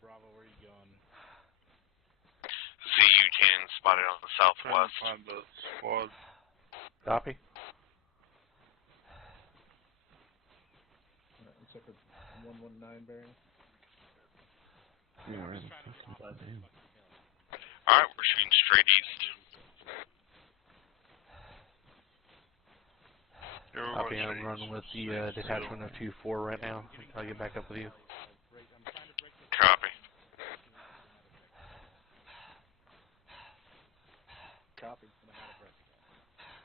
Bravo, where are you going? ZU-10 spotted on the southwest. Find the squad. Copy. Looks like a 119 bearing. Yeah, right. Alright, we're shooting straight east. Copy, I'm running with the detachment of 2-4 right now. I'll get back up with you. Copy. Copy. I'm out of breath.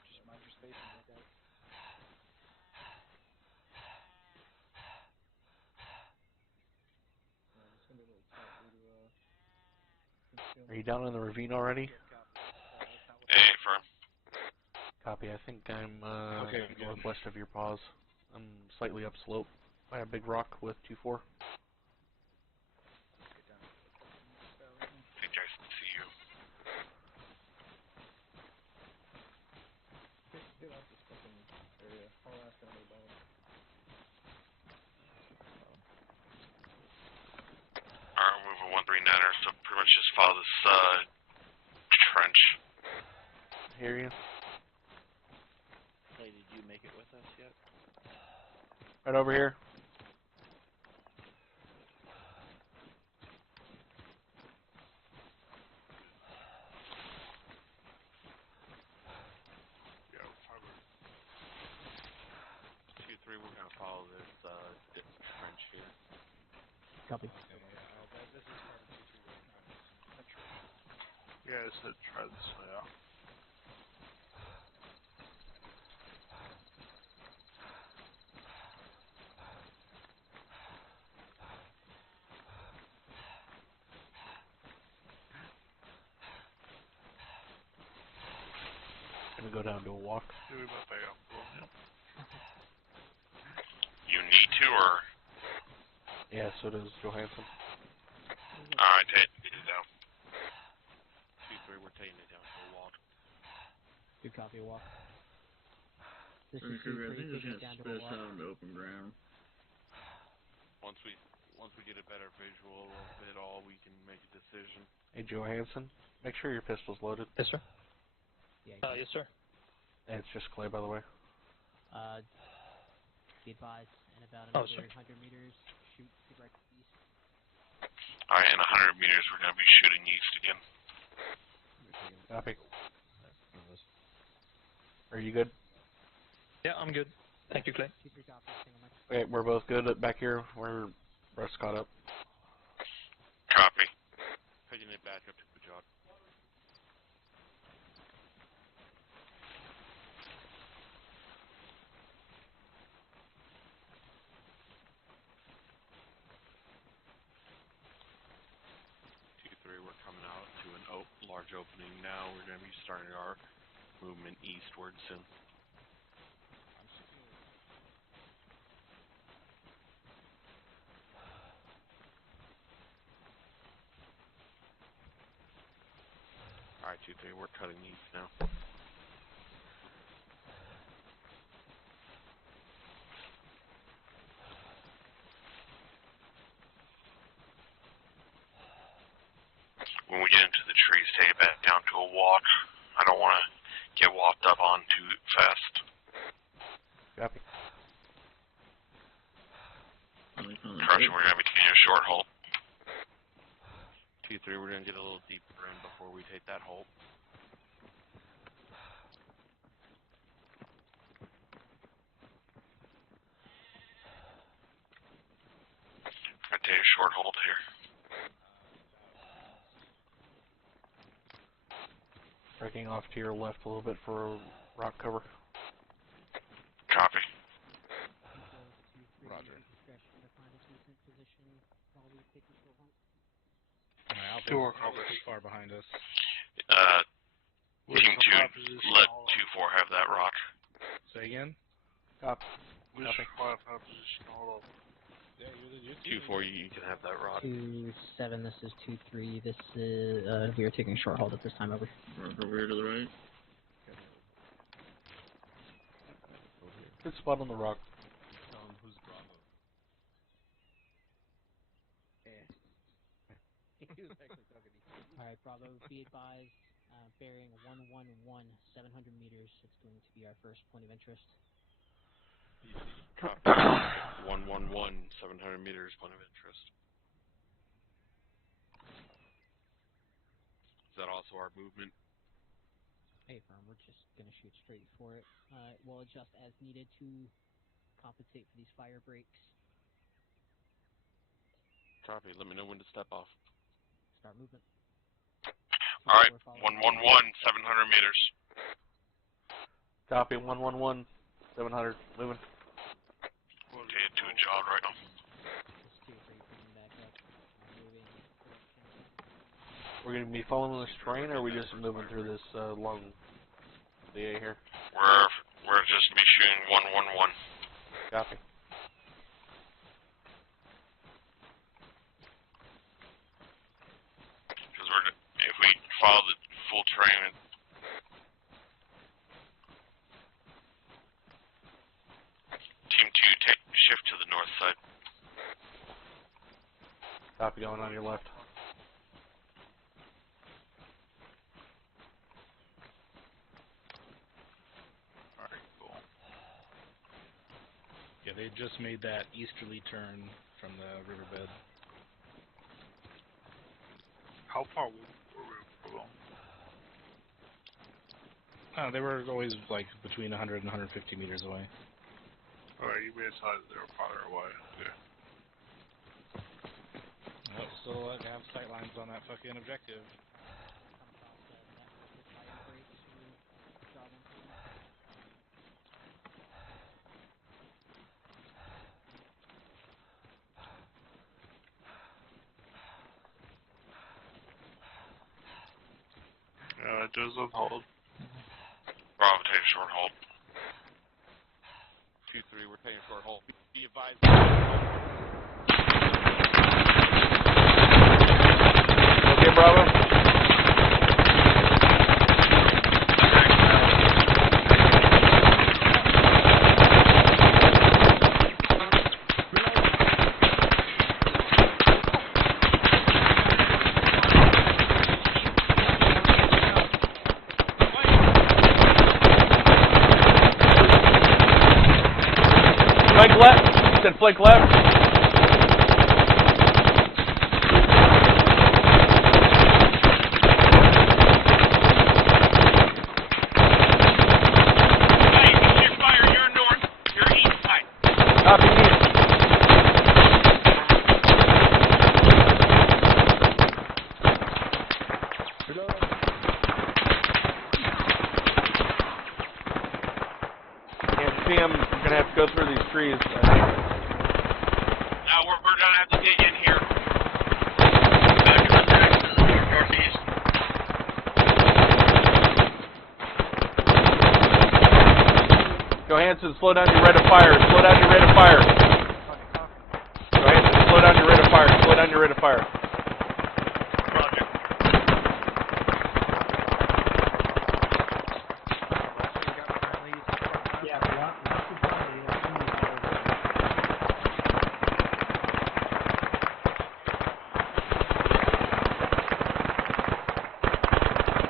Just mind your spacing, okay? Are you down in the ravine already? Hey, firm. Copy, I think I'm Okay, good. northwest of your paws. I'm slightly upslope by a big rock with 2-4. I think I see you. Get off this fucking area. I'll ask him about it. 139er, so pretty much just follow this trench. Hear you. Hey, did you make it with us yet? Right over here. Yeah, 2-3, we're gonna follow this trench here. Copy. This is part of 2-3 right now. Yeah, I said try this way out. Gonna go down to a walk. Yeah, we might back up. You need to, or? Yeah, so does Johansson. Alright, take it down. 2-3, we're taking it down to a walk. Good copy, walk. This I is think 2-3, it's taking gonna it down to a spit us walk. out into open ground. Once we get a better visual of it all, we can make a decision. Hey, Johansson, make sure your pistol's loaded. Yes, sir. Yeah, Yes, sir. And it's just Clay, by the way. Be advised, in about another 100 meters, shoot direct east. Alright, in 100 meters, we're gonna be shooting east again. Copy. Are you good? Yeah, I'm good. Thank you, Clay. Okay, we're both good back here. We're Russ caught up. Copy. Picking it back up to Pajot. We're coming out to an large opening now. We're going to be starting our movement eastward soon. Alright, 2-3, we're cutting east now. When we get into the trees, take it back down to a walk. I don't want to get walked up on too fast. Copy. Correction, we're going to be taking a short halt. 2-3, we're going to get a little deeper in before we take that halt. I take a short hold here. Breaking off to your left a little bit for rock cover. Copy. Roger. Two are probably too far behind us. Team 2, let 2-4 have that rock. Say again? Copy. Which 5 have position all up? 2-4, you can have that rock. 2-7, this is 2-3. This is, we are taking a short hold at this time, over. Over here to the right. Good spot on the rock. Who's Bravo? Alright, Bravo, be advised, bearing 111, 700 meters. It's going to be our first point of interest. 111, 700 meters, point of interest. Is that also our movement? Hey, firm, we're just going to shoot straight for it. We'll adjust as needed to compensate for these fire breaks. Copy, let me know when to step off. Start movement. Alright, 111, 700 meters. Copy, 111, 700, moving. Okay, to a job right now. We're going to be following this terrain, or are we just moving through this long DA here? We're just be shooting 111. Copy. Because if we follow the full terrain, Team 2, shift to the north side. Copy, going on your left. they just made that easterly turn from the riverbed. How far were we? They were always like between 100 and 150 meters away. Alright, you made it sound they were farther away. Okay. Well, still have sight lines on that fucking objective. Just on hold. Bravo, take a short hold. 2-3, we're taking a short hold. Be advised. Okay, Bravo. Flank left. Said flank left. Fire, you're north. You're east side. Copy east. Can't see him. I'm gonna have to go through these trees. Now we're gonna have to get in here. Back in the direction of the northeast. Johansson, slow down your rate of fire. Slow down your rate of fire. Johansson, slow down your rate of fire. Slow down your rate of fire.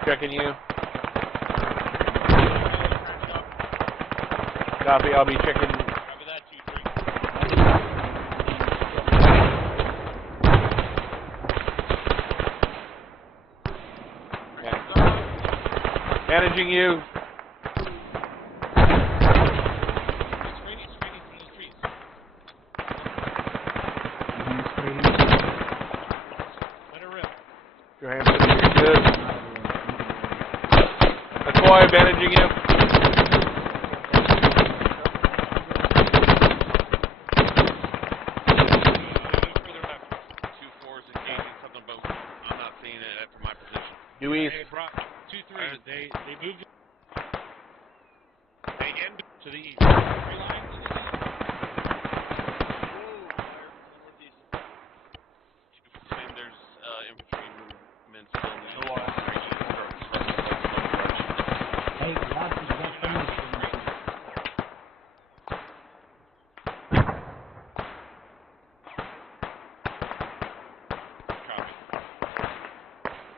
Checking you. Copy, I'll be checking. Copy that, 2-3. Okay. Managing you. Let her rip. Johansson, you're good. McCoy, managing you. Due east. Hey, bro, 2-3. They moved to the east. 3 lines to the east. And there's infantry movements in the Hey, lots of Copy.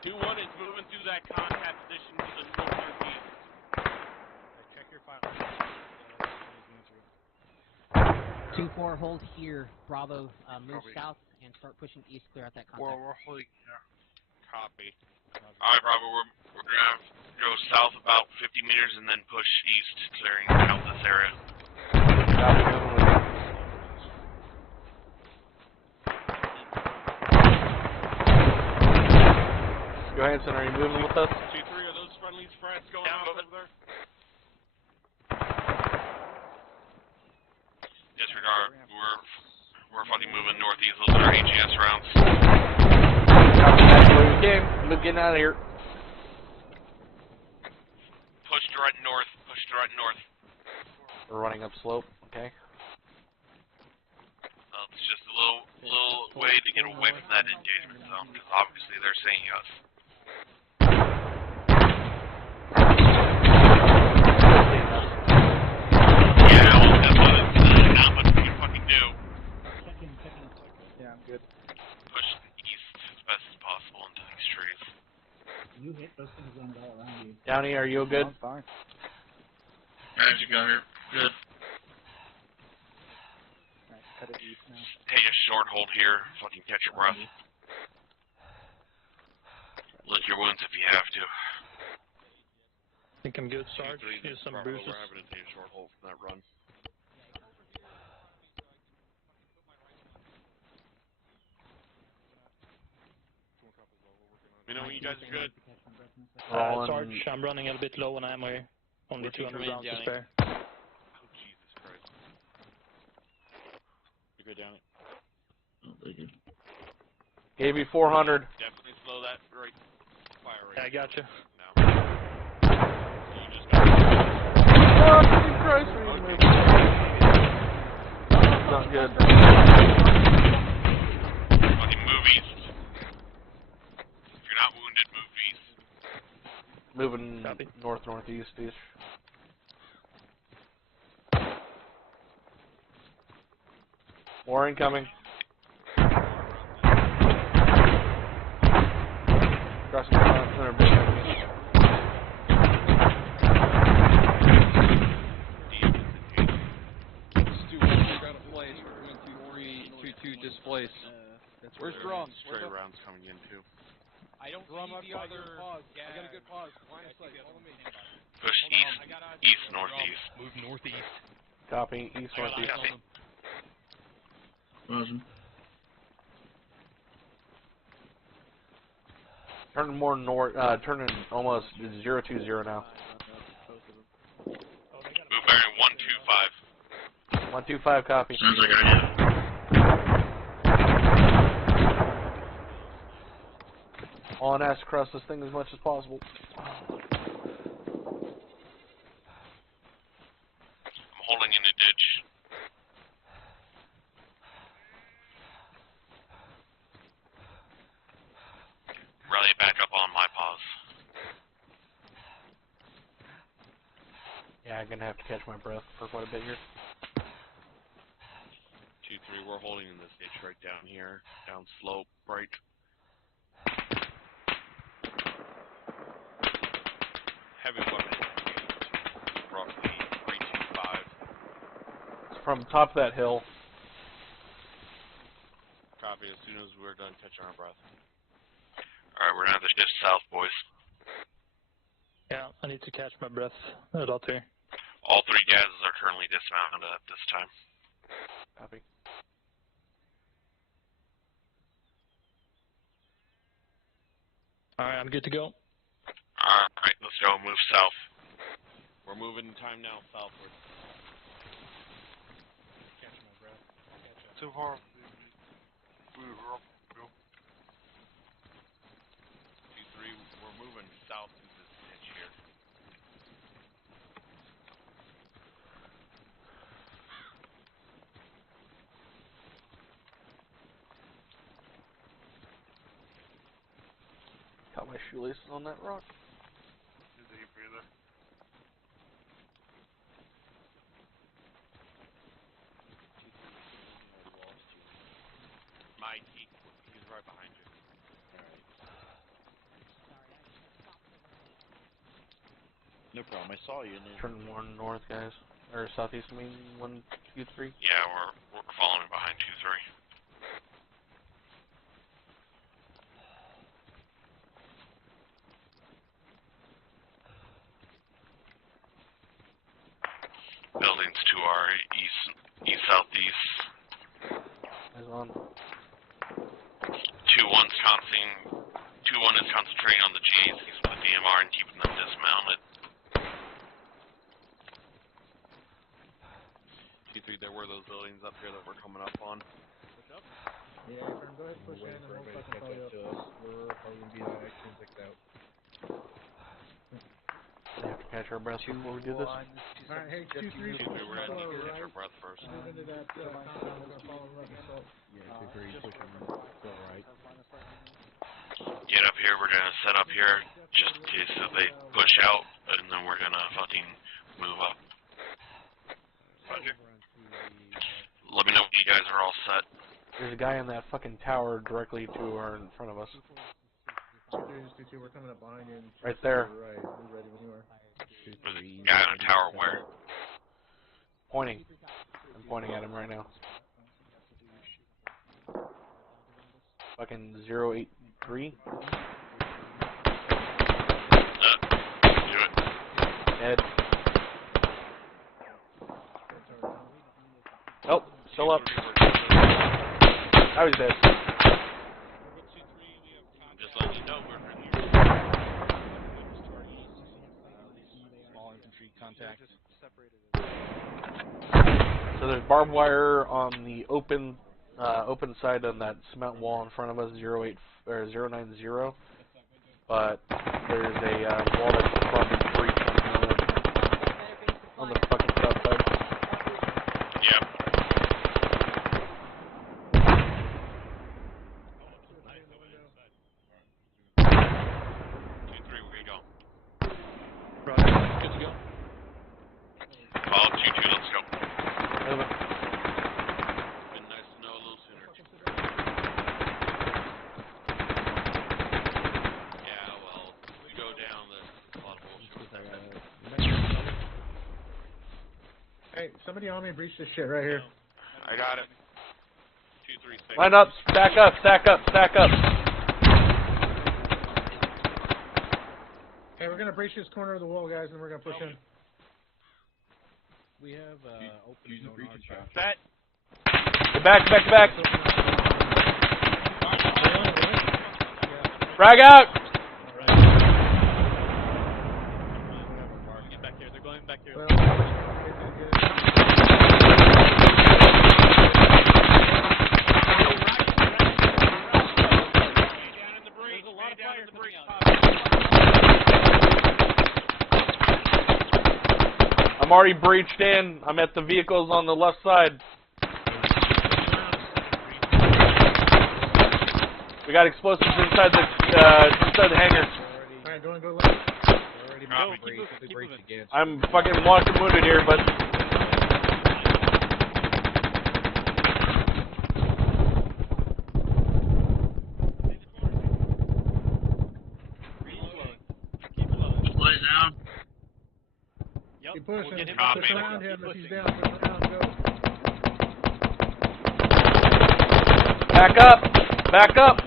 2-1 is moving through that contact position to the northeast. Check your file. 2-4, hold here. Bravo, move Copy. south and start pushing east, clear out that contact. We're holding here. Copy. Alright, Bravo, we're gonna go south about 50 meters and then push east, clearing out this area. Johansson, are you moving with us? 2-3, are those friendly spreads going on over there? Disregard, we're fucking moving northeast, those are AGS rounds. That's where we came. We're getting out of here. Push direct north, push direct north. We're running up slope, okay. It's just a little way to get away from that engagement zone, because obviously they're seeing us. Yeah, well, that's what not much we can fucking do. Yeah, I'm good. Push east as best as possible into these trees. You hit those things on all around you. Downey, are you good? I'm fine. As you got here. Good. headed east now. Hey, a short hold here. Fucking catch your breath. Lick your wounds if you have to. Think I'm good, Sarge. Here's some bruises. We're having to take a short hold from that run. You know when you guys are good. Sarge, I'm running a bit low on ammo here. Only 200 rounds to spare. Oh, Jesus Christ. You go down it. Oh, thank you. Gave you 400. Definitely slow that right fire rate. Yeah, I got you. Now. You just got Oh, Jesus Christ, we need to move. Not good. fucking move east. If you're not wounded, move east. Moving northeast-ish. More incoming. Crossing the front center, big enemies. Displace. Where's drums? Stray rounds coming in too. I don't Drum, see the other. I got a good pause. Line of sight. Follow me. Push east, northeast. Move northeast. Copy. East, northeast. Awesome. Turning more north. Turning almost 020 now. Move bearing 125. 125. Copy. Sounds like I do. On ass across this thing as much as possible. I'm holding in a ditch. Rally back up on my paws. Yeah, I'm gonna have to catch my breath for quite a bit here. 2-3, we're holding in this ditch right down here. Down slope, right. Heavy weapon. Roughly 325. It's from top of that hill. Copy, as soon as we're done catching our breath. Alright, we're gonna have to shift south, boys. Yeah, I need to catch my breath out here. All three gases are currently dismounted at this time. Copy. Alright, I'm good to go. Alright, let's go. Move south. We're moving time now southward. Catching my breath. Too hard. We were up. 2-3, we're moving south through this ditch here. Got my shoelaces on that rock. Deep breather. Mike, he's right behind you. Alright. No problem, I saw you. Turning more north, guys. Or southeast, I mean, 1, 2, 3. Yeah, we're following behind 2-3. Buildings to our east southeast. Eyes on. 2-1's concentrating on the G's. He's with the DMR and keeping them dismounted. 2-3, there were those buildings up here that we're coming up on. Push up? Yeah, Fern, go ahead and push in and we'll fucking call you up. We're probably going to be on action 6 out. We have to catch our breath before we do this. Alright, hey, 2-3, We're gonna need to catch our breath first. move into that compound, we're gonna follow them up, so. Yeah, 2-3 pushing still right. Get up here, we're gonna set up here, just in case if they push out, and then we're gonna fucking move up. Let me know when you guys are all set. There's a guy in that fucking tower directly to or in front of us. 2-2, we're coming up behind you. Right there. Right, we're ready when you are. There's a guy in a tower where? Pointing. I'm pointing at him right now. Fucking 083. Do it. Ed. Oh, still up. I was dead. Just letting you know we're Small infantry contact. So there's barbed wire on the open side on that cement wall in front of us, 090. But there's a wall that's probably breached on the fucking south side. Yep. Good to go. Call 2-2, let's go. Been nice to know a little sooner. Yeah, well, if you go down, there's a lot of bullshit. Hey, somebody on me breach this shit right here. I got it. 2-3-6. Line up, stack up, stack up, stack up. Hey, we're gonna breach this corner of the wall, guys, and we're gonna push in. We have opening on our side. Set. Back. Frag out! Get back here. They're going back here. There's a lot of fire coming out. I'm already breached in. I'm at the vehicles on the left side. We got explosives inside the hangar. Alright, go left. I'm fucking lost and wounded here, but... Displays down. Keep pushing. We'll get him. Push around him if he's down. Push around, go. Back up! Back up!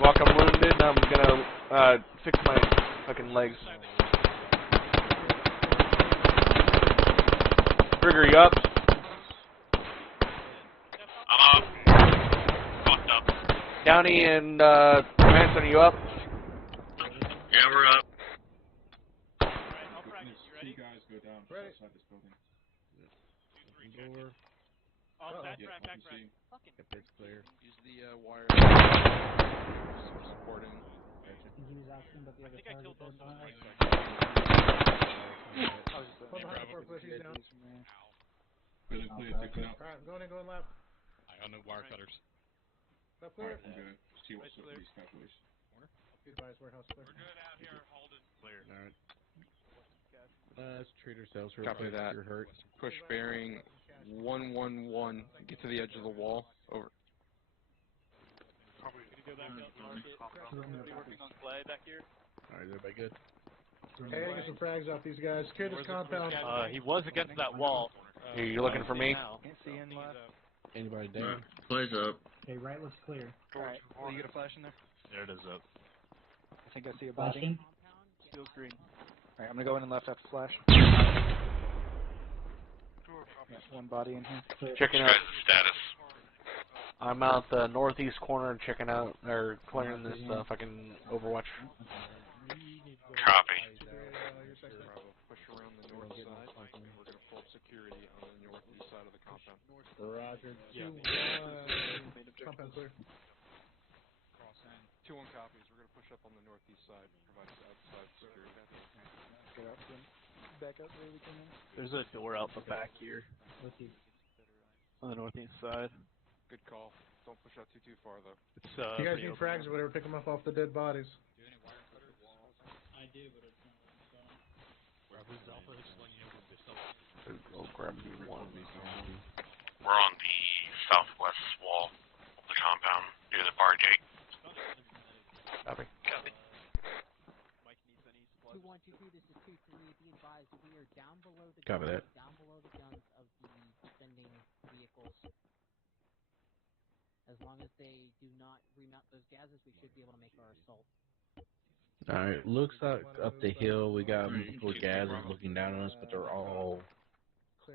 Walk, I'm wounded. I'm gonna fix my fucking legs. Trigger, you up? I'm up. Fucked up. Downey and Manson, are you up? Yeah, we're up. You guys go down outside this building. Back. It's clear. Use the wire supporting. He was asking about the other I killed both of them. Pull behind the forklift, he's down. Building clear, taking out. Alright, going left. I got no wire cutters. Left clear. I'm gonna see what's up with these calculations. Be advised, warehouse clear. We're good out here. Holden. Clear. Alright. Let's treat ourselves real Copy quick. that. You're hurt. Push bearing 111. Get to the edge of the wall. Over. Working on Clay back here. Alright, everybody good? Hey, I get some frags off these guys. Secure this compound. He was against that wall. You looking for me? Can't see in left. Anybody down? Displays up. Okay, right looks clear. Alright, will you get a flash in there? There it is up. I think I see a body. Flashing. Feels green. Alright, I'm gonna go in and left after flash. Got one body in here. Checking out. Guys, status. I'm out the northeast corner checking out, or clearing this fucking Overwatch. Copy. Push around the north side. We're gonna pull up security on the northeast side of the compound. Roger. Compound clear. 2-1 copies. We're gonna push up on the northeast side. Provide outside security. Get out then. Back up where we can in. There's a door out the back here. On the northeast side. Good call. Don't push out too far though. It's You guys need frags or whatever, pick them up off the dead bodies. I do, but it's not. I'll grab you one. We're on the southwest wall of the compound near the bar gate. Copy. Copy. 2122, this is 23. Be advised, we are down below the Copy that. down below the guns of the defending vehicles. As long as they do not remount those gases, we should be able to make our assault. Alright, looks like up the hill we got multiple gases looking down on us, but they're all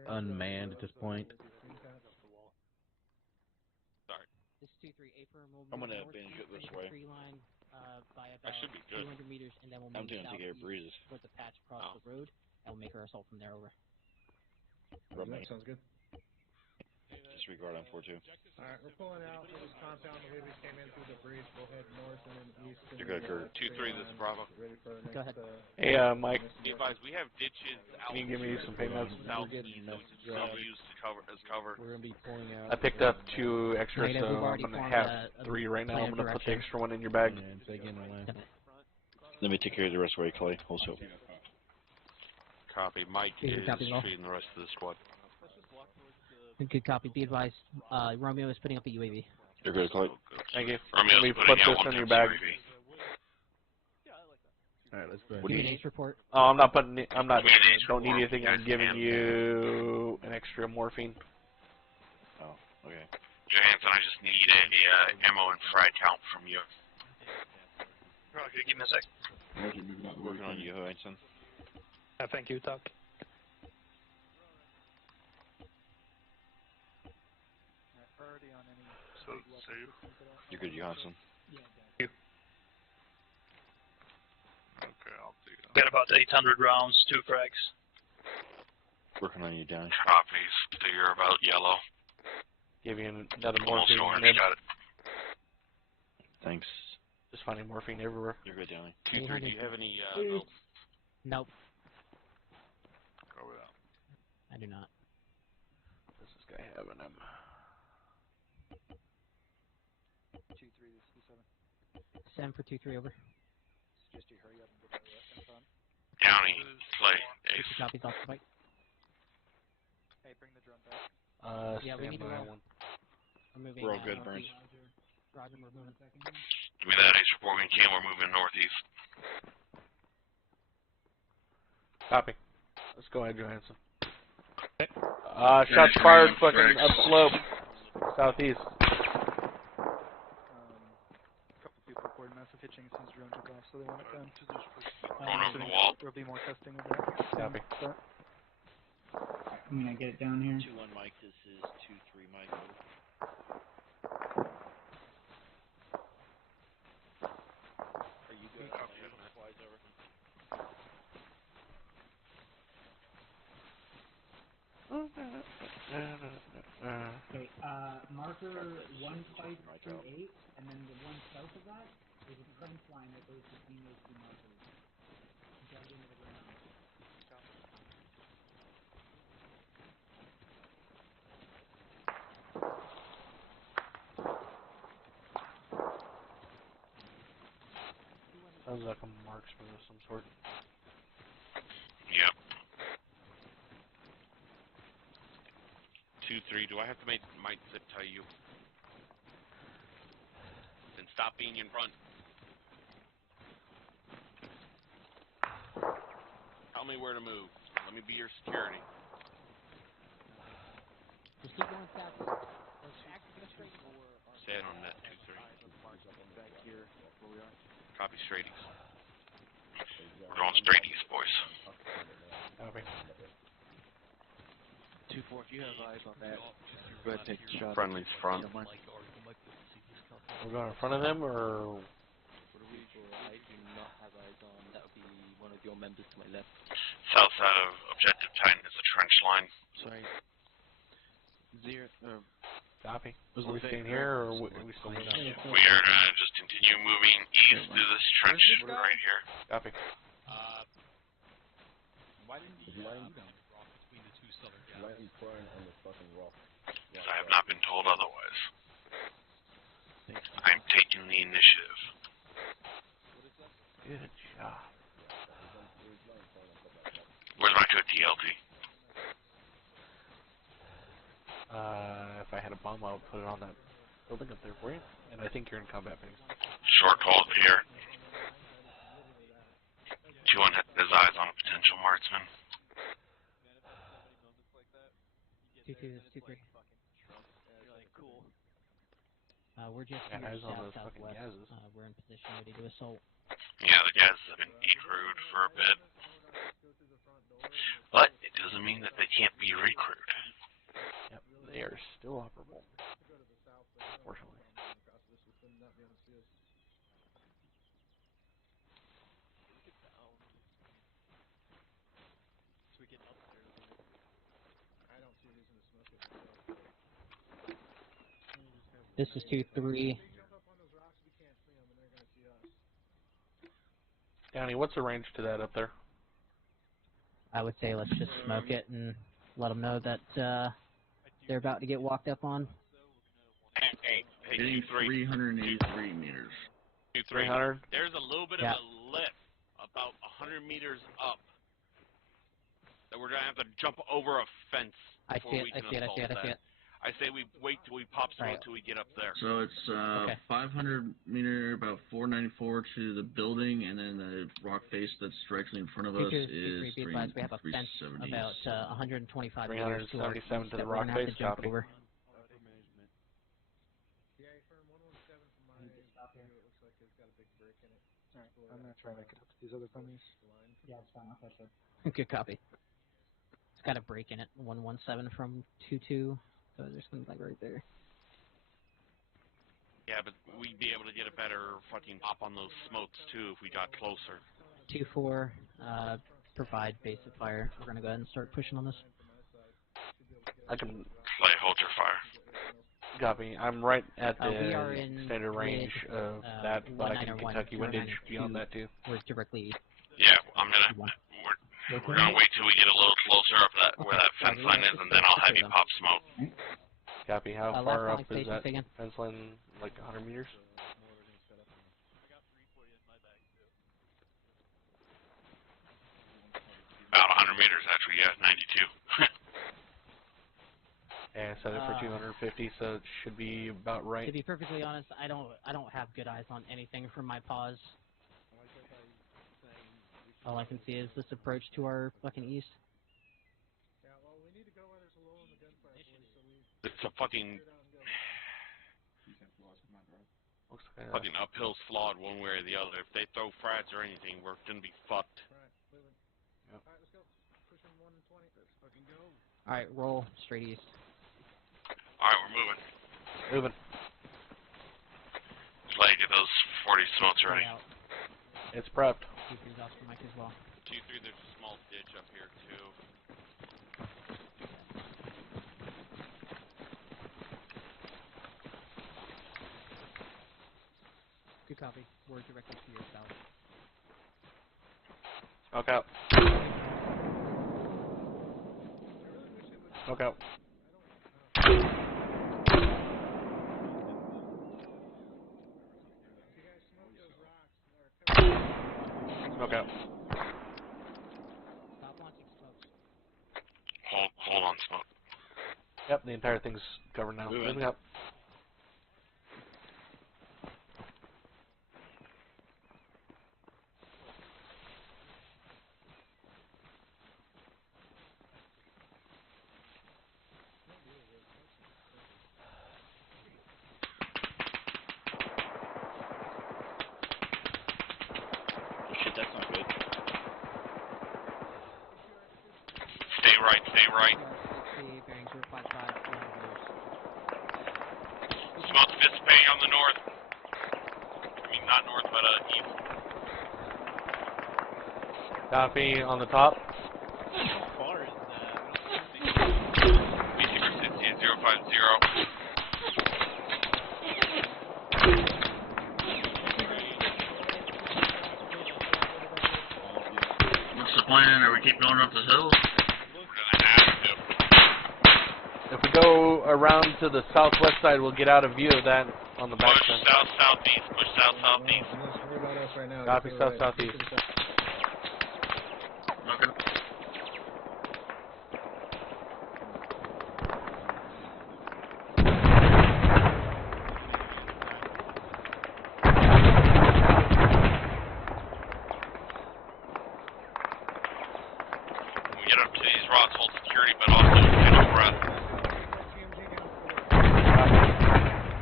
unmanned at this point. Sorry. This is 2-3 Affirm. We'll I'm move gonna northeast binge it this into the way. tree line by That about should be good. 200 meters, and then we'll I'm move gonna take air southeast breezes. towards the patch across the road, and we'll make our assault from there over. Sounds good. Disregard on 4-2. Alright, we're pulling out for this compound the way we came in through the breach. We'll head north and then east. You're good, Kurt. 2-3, this is Bravo. Go ahead. Hey, Mike. Be advised, we have ditches out. Can you give me some ping notes? Southeast, so we can still use as cover. We're gonna be pulling out. I picked up 2 extra, Right, so we've I'm already gonna formed have a 3 right now. plan I'm of gonna put the direction. extra one in your bag. And begin the land. Let me take care of the rest of it, Clay. Also. Copy. Mike Yeah, is copy, well. treating the rest of the squad. Good copy. Be advised, Romeo is putting up a UAV. You're good, Clay. Thank you. Romeo's Let me putting put out this one in your of bag. Alright, let's go ahead. What do you Grenades report. Oh, I'm not putting it, I'm not, Grenades don't need report. anything, I'm giving you an extra morphine. Oh, okay. Johansson, I just need a ammo and frag count from you. Okay, give me a sec. Working on you, Johansson. Thank you, Doc. Priority on any. So, You're good, Johansson. okay, I'll do that. Got about 800 rounds, 2 frags. Working on you, Downey. Copies. So you're about yellow. Give you another Almost morphine. orange. Nib. Got it. Thanks. Just finding morphine everywhere. You're good, Downey. 2-3, do you have any, Nope, Go with that. I do not. What's this guy having him? 2-3, this is 7. 7 for 2-3 over. Suggest you hurry up and get our in front. Downey, Clay, Ace. Good copies off the bike. Hey, bring the drone back. Yeah, we need to standby roll. one. We're moving. We're all good, Burns. Roger, we're moving. Give me that Ace report when you can. We're moving northeast. Copy. Let's go ahead, Johansson. Shots fired fucking upslope. Southeast. A couple people reported massive hitching since drone took off, so they want it done. Going over the wall. There'll be more testing of that. Copy. I'm gonna get it down here. 2-1 Mike, this is 2-3 Mike. Are you good? Flies over. Okay, marker 1538, and then the one south of that is a trench line that goes between those 2 markers. Dug into the ground. Sounds like a marksman of some sort. Yep. 2-3, do I have to make Mike zip tie you? Then stop being in front. Tell me where to move. Let me be your security. Just keep going south. Stay on that 2-3. Back here, where we are. Copy straight east. We're going straight east, boys. Copy. 2-4, if you have eyes on that, go ahead and take the shot. Friendly's front. We're going in front of them, or I do not have eyes on. That would be one of your members to my left. South side of Objective Titan is a trench line. Sorry. 0. copy. Are we staying here, or are we still moving on? We are going to just continue moving east through this trench right here. Copy. Why didn't you rock between the 2 southern gaps? Because I have not been told otherwise. I'm taking the initiative. Good job. Where's my good TLT? If I had a bomb, I would put it on that building up there for you. And I think you're in combat phase. Short call here. 2-1 has his eyes on a potential marksman. 2-2, this is 2-3. We're just Yeah, here eyes on those southwest. fucking gases. We're in position ready to assault. Yeah, the gases have been decrewed for a bit. But it doesn't mean that they can't be recrewed. Yep, they are still operable. Fortunately. This is 2-3. Downey, what's the range to that up there? I would say let's just smoke it and let them know that they're about to get walked up on. Hey, Getting 383 meters. 300? There's a little bit of a lift about 100 meters up that we're going to have to jump over a fence before we can assault that. I say we wait till we pop smoke till we get up there. So it's 500 meter, about 494 to the building, and then the rock face that's directly in front of us is 370. We have a fence about 125 meters to our east 377 to the that we're rock going to have face, to jump copy. over. Alright, I'm gonna try to make it up to these other bunnies. Yeah, it's fine. I'll catch up. Good copy. It's got a break in it. 117 from 22. So there's something like right there. Yeah, but we'd be able to get a better fucking pop on those smokes too if we got closer. 2-4, provide basic fire. We're gonna go ahead and start pushing on this. I can Hold your fire. copy. I'm right at the We are in standard range of that, but I can Kentucky windage beyond that too. We're directly. Yeah, we're gonna wait till we get a little closer up where that fence line is, and then I'll have you pop smoke. Copy. How far up is that again? fence line? Like 100 meters? About 100 meters, actually. Yeah, 92. Yeah, I set it for 250, so it should be about right. To be perfectly honest, I don't have good eyes on anything from my paws. All I can see is this approach to our fucking east. It's a fucking fucking uphill slog one way or the other. If they throw frags or anything, we're gonna be fucked. Yep. Alright, roll straight east. Alright, we're moving. Moving. Just get those 40 smokes ready. It's prepped. 2-3's off the mic as well. 2-3, there's a small ditch up here too. Good copy. We're directly to your south. Smoke out. Smoke out. Smoke out. Stop launching smokes. Hold on, smoke. Yep, the entire thing's covered now. Moving up. Shit, that's not good. Stay right, stay right. Bearing 055. Smoke's dissipating on the north. I mean, not north, but east. Copy on the top. How far is that? B660 050. What's the plan? Are we keep going up the hill? We're gonna have to. If we go around to the southwest side, we'll get out of view of that on the back Push side. south, southeast. Push south, southeast. Copy, south, southeast. Okay. When we get up to these rocks, hold security, but also get a breath.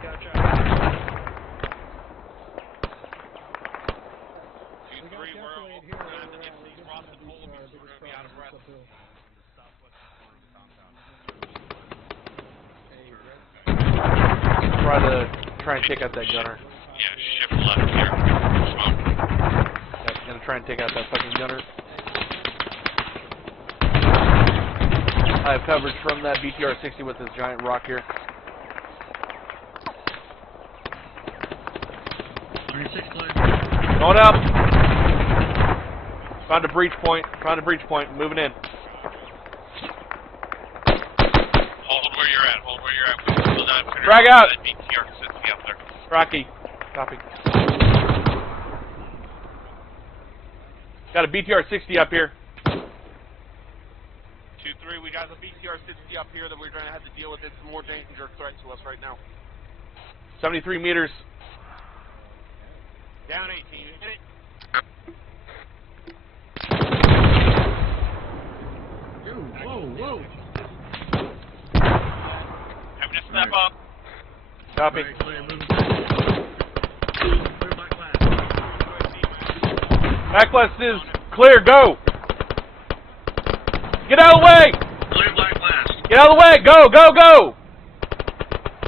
Gotcha. 2-3, we're going to have to get to these across the pole because we're going to be out of breath. Try and take out that gunner. Yeah, shift left here. Smoke. Yep, gonna try and take out that fucking gunner. I have coverage from that BTR-60 with this giant rock here. 36 clear. Going up. Found a breach point. Moving in. Hold where you're at. We can still dive. Drag out. That BTR-60 up there. Rocky. Copy. Got a BTR-60 up here. 2-3, we got the BTR-60 up here that we're going to have to deal with. It's a more danger threat to us right now. 73 meters. Down 18. Hit it. Whoa. Having to step up. Copy. Backlist is clear. Go. Get out of the way. Clear black blast. Get out of the way. Go.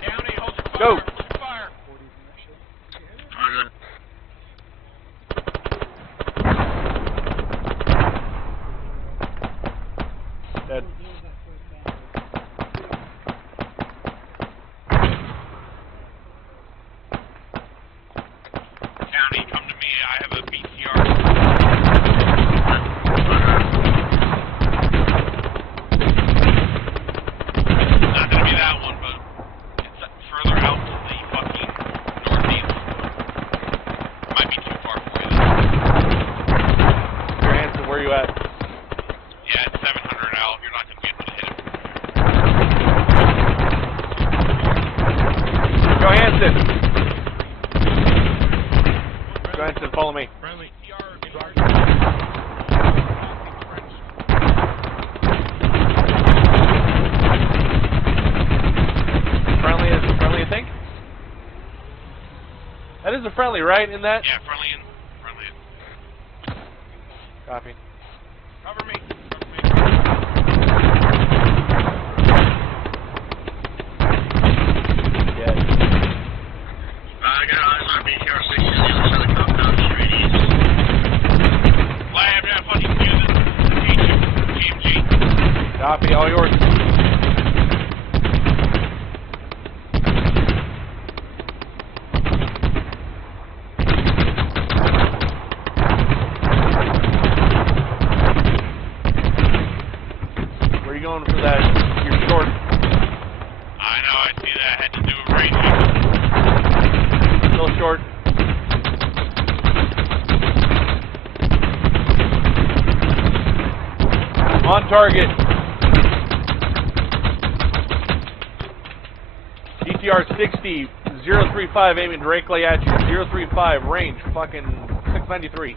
Downey, hold your fire. Go. Hold your fire. Dead. County, come to me. I have a BTR. Not gonna be that one, but it's further out to the fucking northeast. Might be too far for you. Johansson, where you at? Yeah, it's 700 out. You're not gonna be able to hit him. Johansson, follow me. Friendly. Friendly, you think? That is a friendly, right? In that? Yeah, friendly in. Copy. Cover me. Dead. I got eyes on BTR-60 on the other side of the compound, straight east. Lab, yeah, fucking use it. GMG. Copy, all yours. Where are you going for that? You're short. I know, I see that. Had to do a range. Still short. On target. DTR-60, 035 aiming directly at you. 035, range, fucking 693.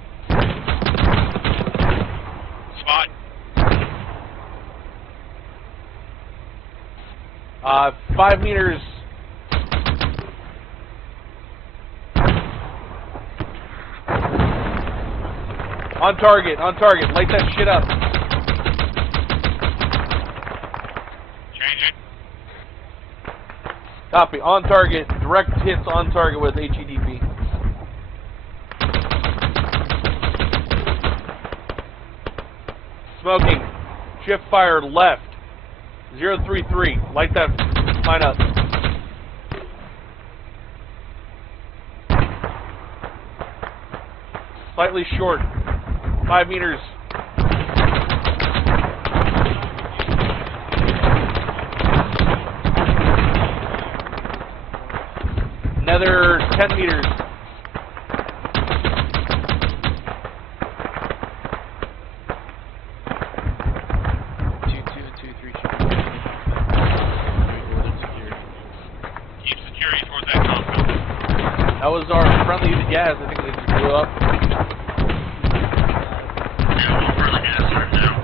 Spot. 5 meters. On target, light that shit up. Change it. Copy, on target, direct hits on target with HEDP. Smoking, shift fire left, 033, light that line up. Slightly short, 5 meters. Another 10 meters. Keep security towards that compound. That was our friendly to gas. I think they just blew up. Yeah, we'll friendly gas right now.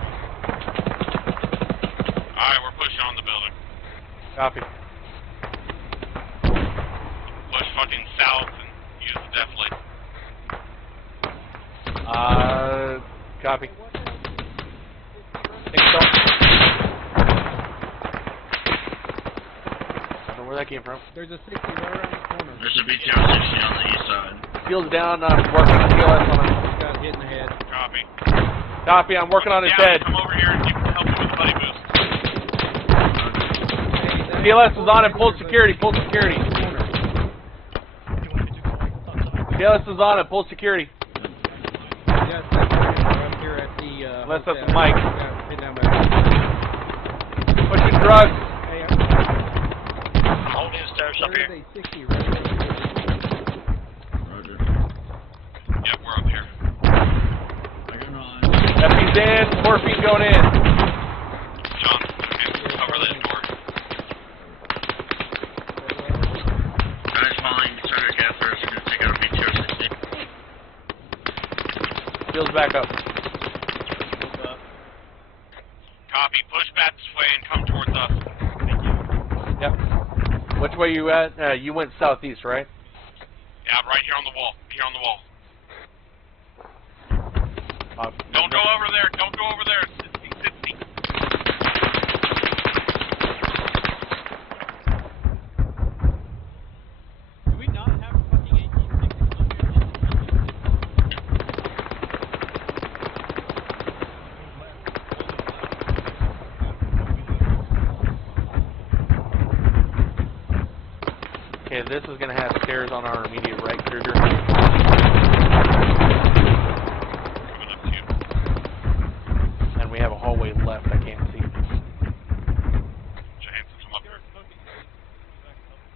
Alright, we're pushing on the building. Copy. Push fucking south and use the def light. Copy. Take stop. I don't know where that came from. There's a 60 right around the corner. There's a BTR 60 on the east side. Field's down. I'm working on TLS on him. This guy's hitting the head. Copy. Copy. I'm working on his head. Come over here and help me with the buddy boost. TLS is on him. Pull security. Pull security. TLS is on him. Pull security. Yes, I'm here at the. Unless that's Mike. Pushing drugs. I'm holding stairs up here. There's a 60 right there. Roger. Yep, we're up here. FP's in. Morphine going in. John, cover that door. Guys following Senator Gaffer is going to take out a BTR 60. Field's back up. Copy. Push back this way and come towards us. Yep. Which way you at? You went southeast, right? Yeah, right here on the wall. Here on the wall. Don't go over there. Don't go over there. 60. Do we not have a fucking 1860 up here? Okay, this is going to have stairs on our immediate right, Kruger. And we have a hallway left I can't see.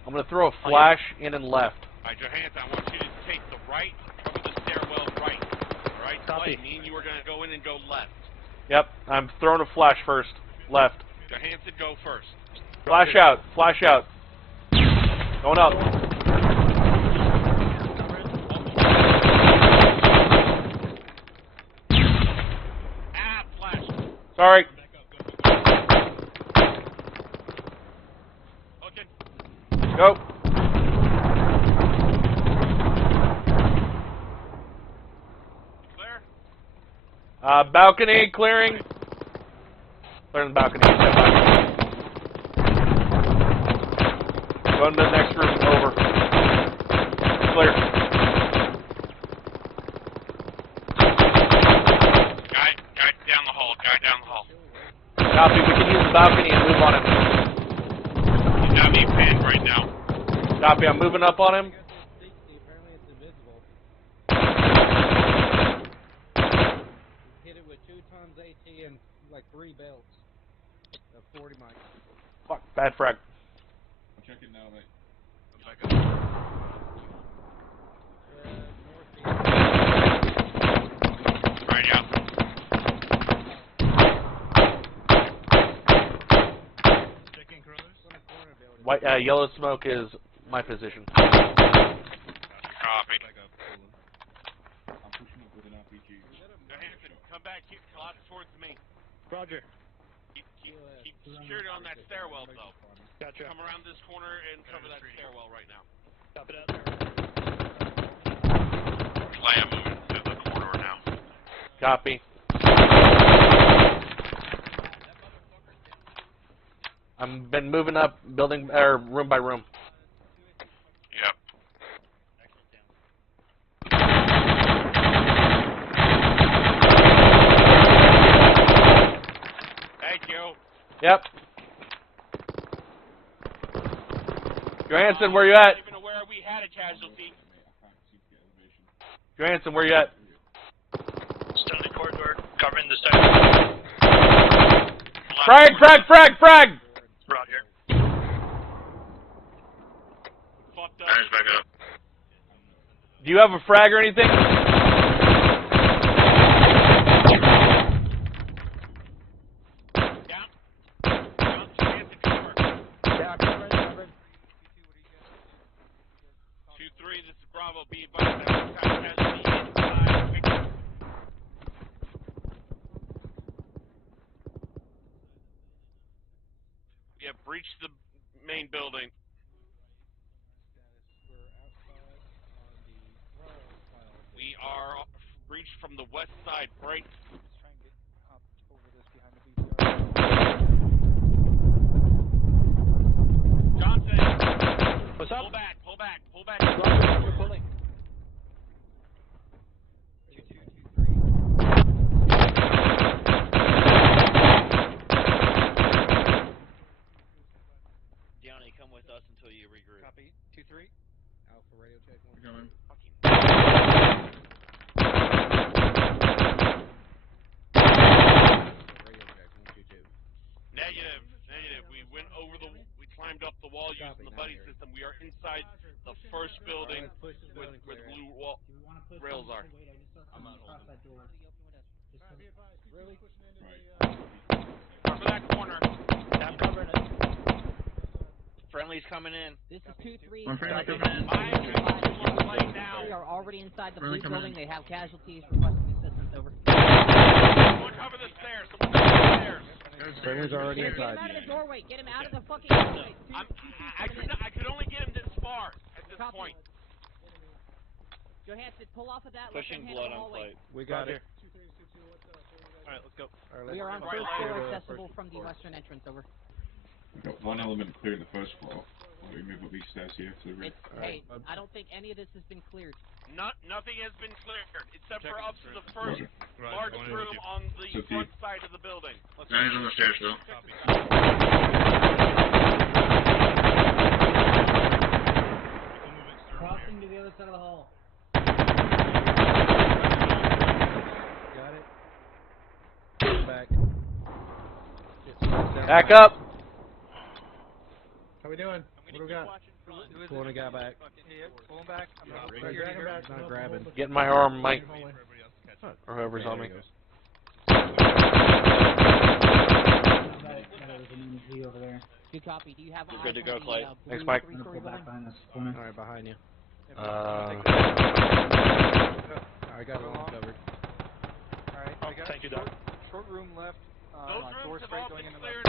I'm going to throw a flash in and left. Alright, Johansson, I want you to take the right, cover the stairwell right. Alright, Clay, me and you are going to go in and go left. Yep, I'm throwing a flash first. Left. Johansson, go first. Flash out. Flash out. Going up. Flash. Sorry. Okay. Go. Clear? Balcony clearing. Clearing the balcony. Step back. Going to the next room. Over. Clear. Guy down the hall. Guy down the hall. Copy. We can use the balcony and move on him. He's not being pinned right now. Copy. I'm moving up on him. Apparently it's invisible. Hit it with 2 tons AT and like 3 belts of 40 mics. Fuck. Bad frag. I'm checking now, mate. Right out. White, yellow smoke is my position. Copy. I'm pushing up with an RPG. Johansson, come back here, towards me. Roger. Keep security on that stairwell, though. Gotcha. Come around this corner and cover that stairwell right now. Stop it out. Clay, I'm moving to the corridor now. Copy. I've been moving up building room by room. Yep. Thank you. Yep. Johansson, where you at? Even aware we had a casualty. Johansson, where you at? Still in the corridor, covering the stairs. Frag! Roger. Fucked up. Guys, back up. Do you have a frag or anything? This is Bravo. Be advised that we've got casualty inside. Yeah, breach the main building. We are breached from the west side. Break. Let's try and get up over this behind the beach. Johnson. What's up? Pull back. Pull back. Pull back. We're pulling. Downey, come with us until you regroup. Copy. 2-3. Alpha radio check. Coming. Negative. Negative. We went over the. We climbed up the wall using the buddy system. We are inside the first building where the blue wall rails are. I'm not across that door. Really? Cover that corner. I'm covering it. Friendly's coming in. This is 2-3. One friendly coming in. We are already inside the blue building. They have casualties. Requesting assistance. Over. Someone cover the stairs. Someone cover the stairs. Friendly's already Get inside. him out of the doorway. Get him out of the fucking doorway. I could only get him this far at this point. Johansson, pull off of that. Pushing blood on plate. We got it. Alright, let's go. We are on first floor, accessible from the western entrance. Over. We've got one element clear the first floor. We move up these stairs here to the rear. Hey, I don't think any of this has been cleared. Nothing has been cleared except for up to the first large room on the front side of the building. No, he's on the stairs still. Crossing to the other side of the hall. Got it. Back. Back up. How we doing? What do we got? Pulling a guy back. Pull him back. I'm not Drag him back. Not grabbing. Getting my arm, Mike. Or whoever's on me. Over there. Good copy. Do you have Good to go, Clay. Thanks, Mike. Pull back behind us. Alright, behind you. I got it all covered. Alright, I got thank you, Doc. short room left. Those Door rooms have straight all going been in the cleared.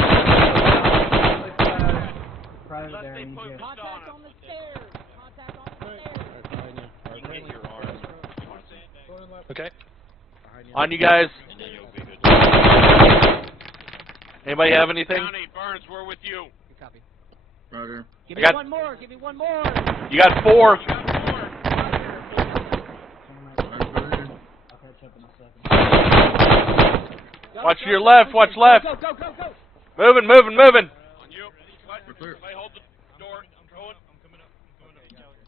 Private Unless there, they I need put you. Rust on Contact us. on the stairs. Contact on the stairs. Alright, behind you. You can get your arm. Okay. On you guys. And then you'll be good. Anybody have anything? Downey, Burns, we're with you. Good copy. Roger. Give me one more. Give me one more. You got 4. I'll catch up in a second. Watch to your left. Watch left. Go, go, go, go. Moving, moving, moving. On you. What? We're clear. Clay, hold the door. Going.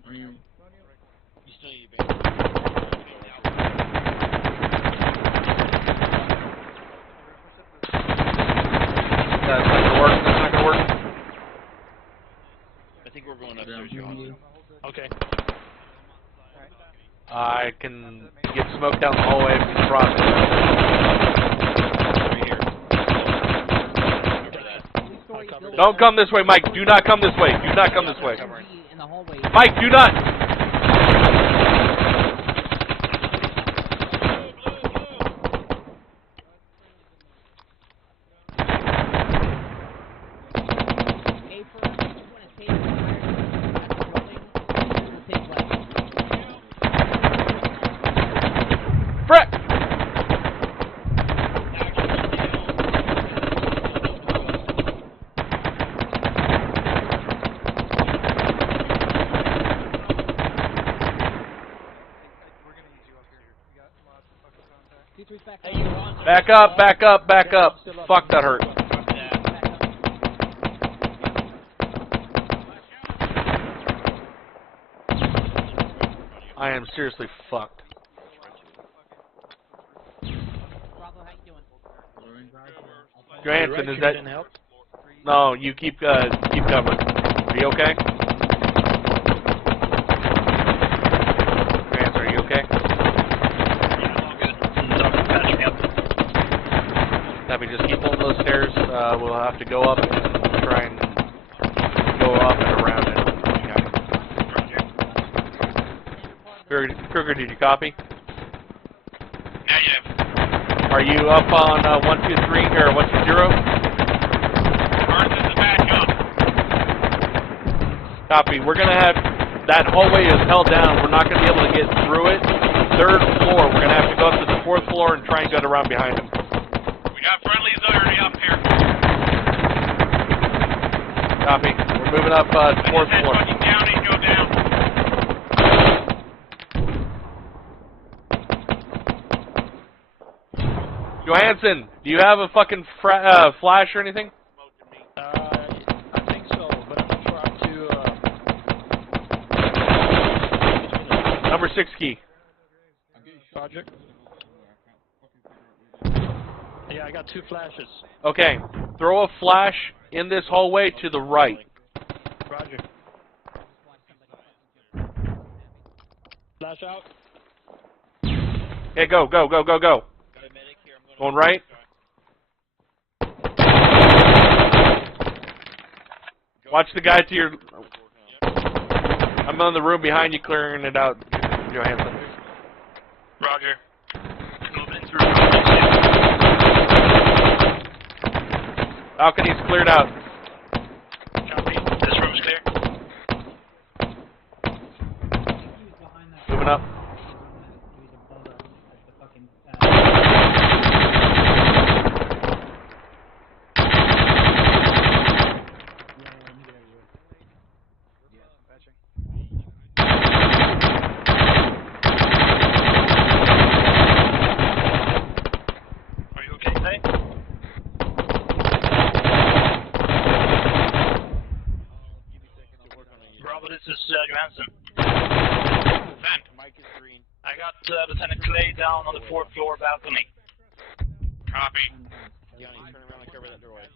Are you? You still need your band. That's not gonna work. That's not gonna work. I think we're going upstairs, Johansson. Okay. I can get smoke down the hallway from the process. Right here. Remember that. Don't come this way, Mike. Do not come this way. Do not come this way. In the hallway. Mike, do not. Frick! Back up, back up, back up. Fuck, that hurt. I am seriously fucked. Johansson, is that... No, you keep covering. Are you okay? Johansson, are you okay? Copy, just keep holding those stairs. We'll have to go up and try and go up and around it. Kruger, did you copy? Negative. Are you up on 123 or 120? Burns is the backup. Copy. We're gonna have that hallway is held down. We're not gonna be able to get through it. 3rd floor. We're going to have to go up to the 4th floor and try and get around behind him. We got friendlies already up here. Copy. We're moving up 4th floor. Fucking down and go down. Johansson, do you have a fucking flash or anything? I think so, but I'm not sure how to. Number 6 key. Roger. Yeah, I got 2 flashes. Okay, throw a flash in this hallway to the right. Roger. Flash out. Okay, go. Going right. Watch the guy to your... I'm in the room behind you clearing it out, Johansson. Roger. Moving through. Balcony's cleared out. Copy. This room's clear. Moving up. Are you okay, Tay? Bravo, this is Johansson. Send. I got Lieutenant Clay down on the 4th floor balcony. Copy. Johnny, turn around and cover that doorway.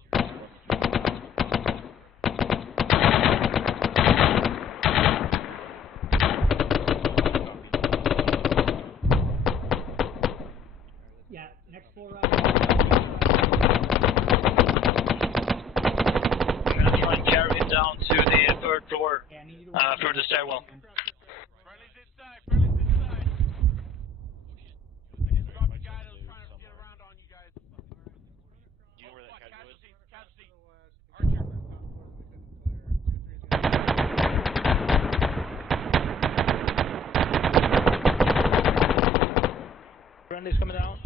Yeah, next floor up. I'm gonna try and carry it down to the 3rd floor for the stairwell. Friendly's coming down.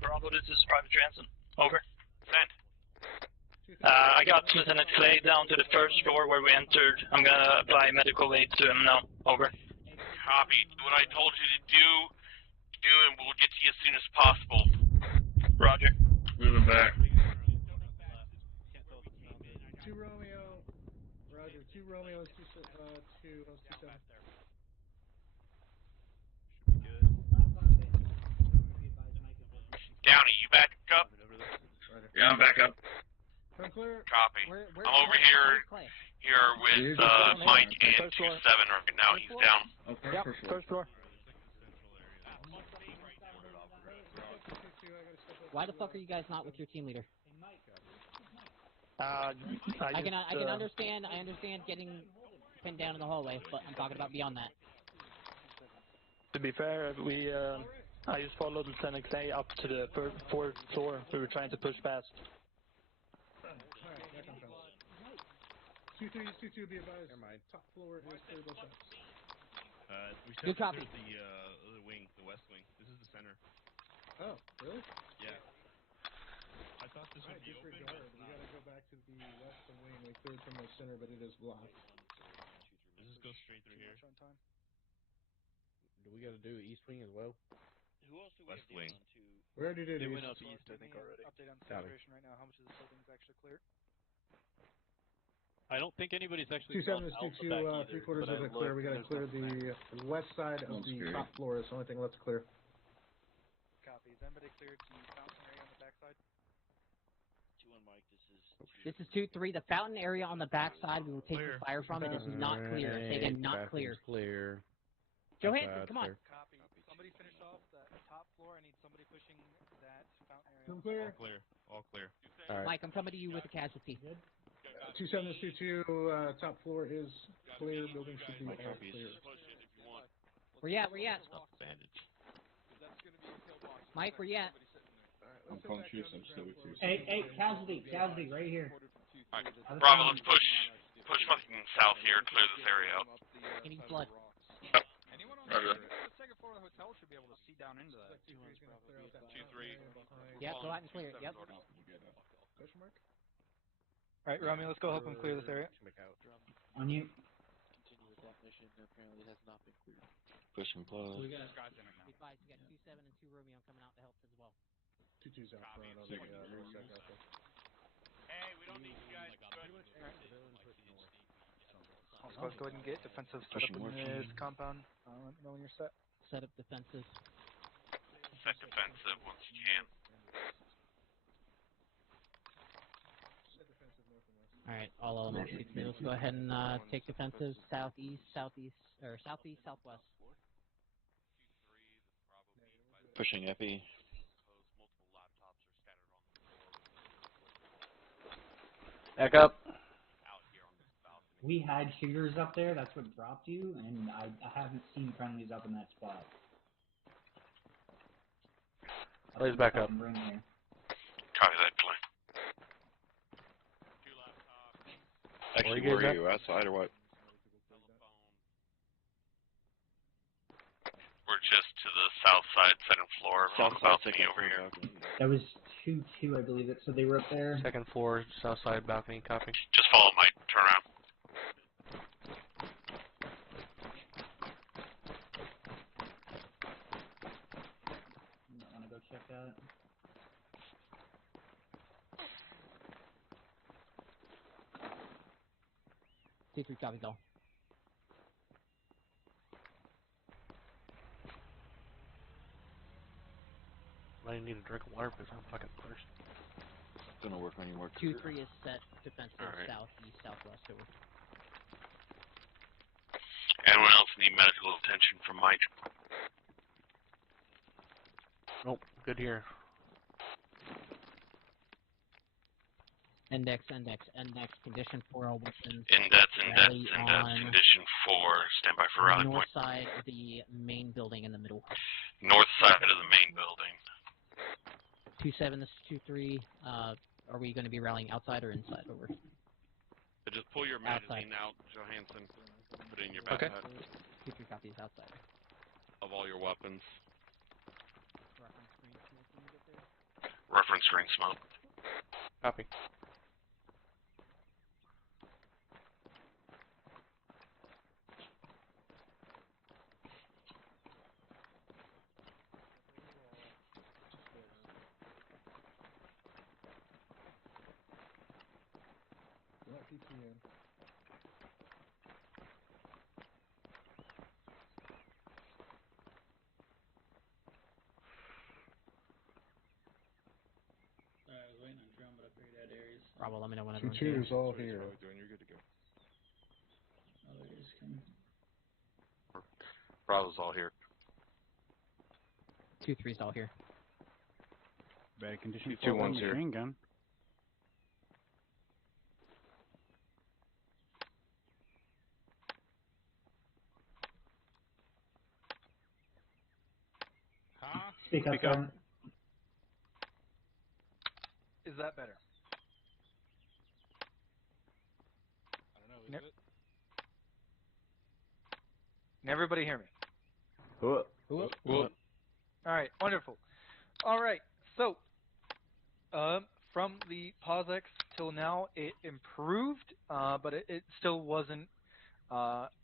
Bravo, this is Private Johansson. Over. Send. I got Lieutenant Clay down to the 1st floor where we entered. I'm gonna apply medical aid to him now. Over. Copy. Do what I told you to do, and we'll get to you as soon as possible. Roger. Moving back. 2 Romeo. Roger. 2 Romeo is 2 7. Downey, you back up? Yeah, I'm back up. Copy. I'm over here with Mike and 2-7 right now. He's down. Yep, 1st floor. Why the fuck are you guys not with your team leader? I can understand. I understand getting pinned down in the hallway, but I'm talking about beyond that. To be fair, I just followed Lieutenant Clay up to the 4th floor. We were trying to push past. 2-2, be advised. Never mind. Top floor is clear both sides. We Good copy. The other wing, the west wing. This is the center. Oh, really? Yeah. I thought this would be open. We gotta go back to the west wing. We cleared from the center, but it is blocked. Does this go straight through here? Do we gotta do east wing as well? Who else do we West wing. We already did They east. went up east, I think, already. Update on the situation right now. How much of this building is actually clear? I don't think anybody's actually 2-7 is gone out the 2-2, back either, 3/4 but of I it clear. looked, We gotta there's clear nothing back the west side of the top floor. Is the only thing left to clear. Copy. Is anybody cleared the fountain area on the backside? 2-1 Mike, This is 2-3. The fountain area on the backside we were taking fire from. It is not clear. Say again, not clear. Clear. Johansson, come on. Copy. Somebody finish off that top floor. I need somebody pushing that fountain area. I'm clear. All clear. All clear. All right. Mike, I'm coming to you with a casualty. 2-7 is 2-2. Top floor is clear. Building should be all clear. Where you at? Bandage. That's going to be a kill block. Mike, where you at? I'm conscious, I'm still with you. Hey, casualty, right here. Alright, Bravo, let's push fucking south here and clear this area out. Any blood? Anyone on the second floor of the hotel should be able to see down into that. 2-3. Yep, go out and clear it. Yep. Question mark? Alright, Romeo, let's go help him clear this area. On you. Continue with that mission. Apparently has not been cleared. Pushing plus. We got guys in it now. Advise, you got 2-7 and 2 Romeo coming out to help as well. 2-2's out front on the sec out there. Hey, we don't need you guys. So let's go ahead and get defensive setup in this compound. Let me know when you're set. Set up defensive. Set defensive once you can. Alright, all elements. Let's go ahead and take defensive southeast, southwest. Pushing Epi. Back up. We had shooters up there, that's what dropped you, and I haven't seen friendlies up in that spot. Blaze back up. Copy that, play. Actually, where are you? Outside or what? We're just to the south side, second floor, on the balcony over here. That was 2-2, I believe it. So they were up there. Second floor, south side balcony, copy. Just follow Mike, turn around. Might want to go check that. T3 copies all. I need a drink of water because I'm fucking thirsty. Gonna work on your mark. 2-3 is set defensive right. southeast, southwest over. Anyone else need medical attention from Mike? Nope, good here. Index, condition 4 all weapons. Index, condition 4, stand by for rally North point. side of the main building in the middle. North side of the main building. 2-7, this is 2-3. Are we going to be rallying outside or inside? Over. So just pull your magazine out, Johansson. Put it in your backpack. 2-3 copies outside. Of all your weapons. Reference screen smoke when you get there. Reference screen smoke. Copy. PTN. I was waiting on Drum, but I figured out Aries. Bravo, let me know when everyone's Two here. twos all here. You're good to go. Oh, Aries coming. Bravo's all here. 2-3's all here. Bad condition. 2-1's here. Machine gun. Huh? Speak up. Is that better? I don't know, is it? Can everybody hear me? Hello? Alright, wonderful. Alright, so, from the POSX till now, it improved, but it still wasn't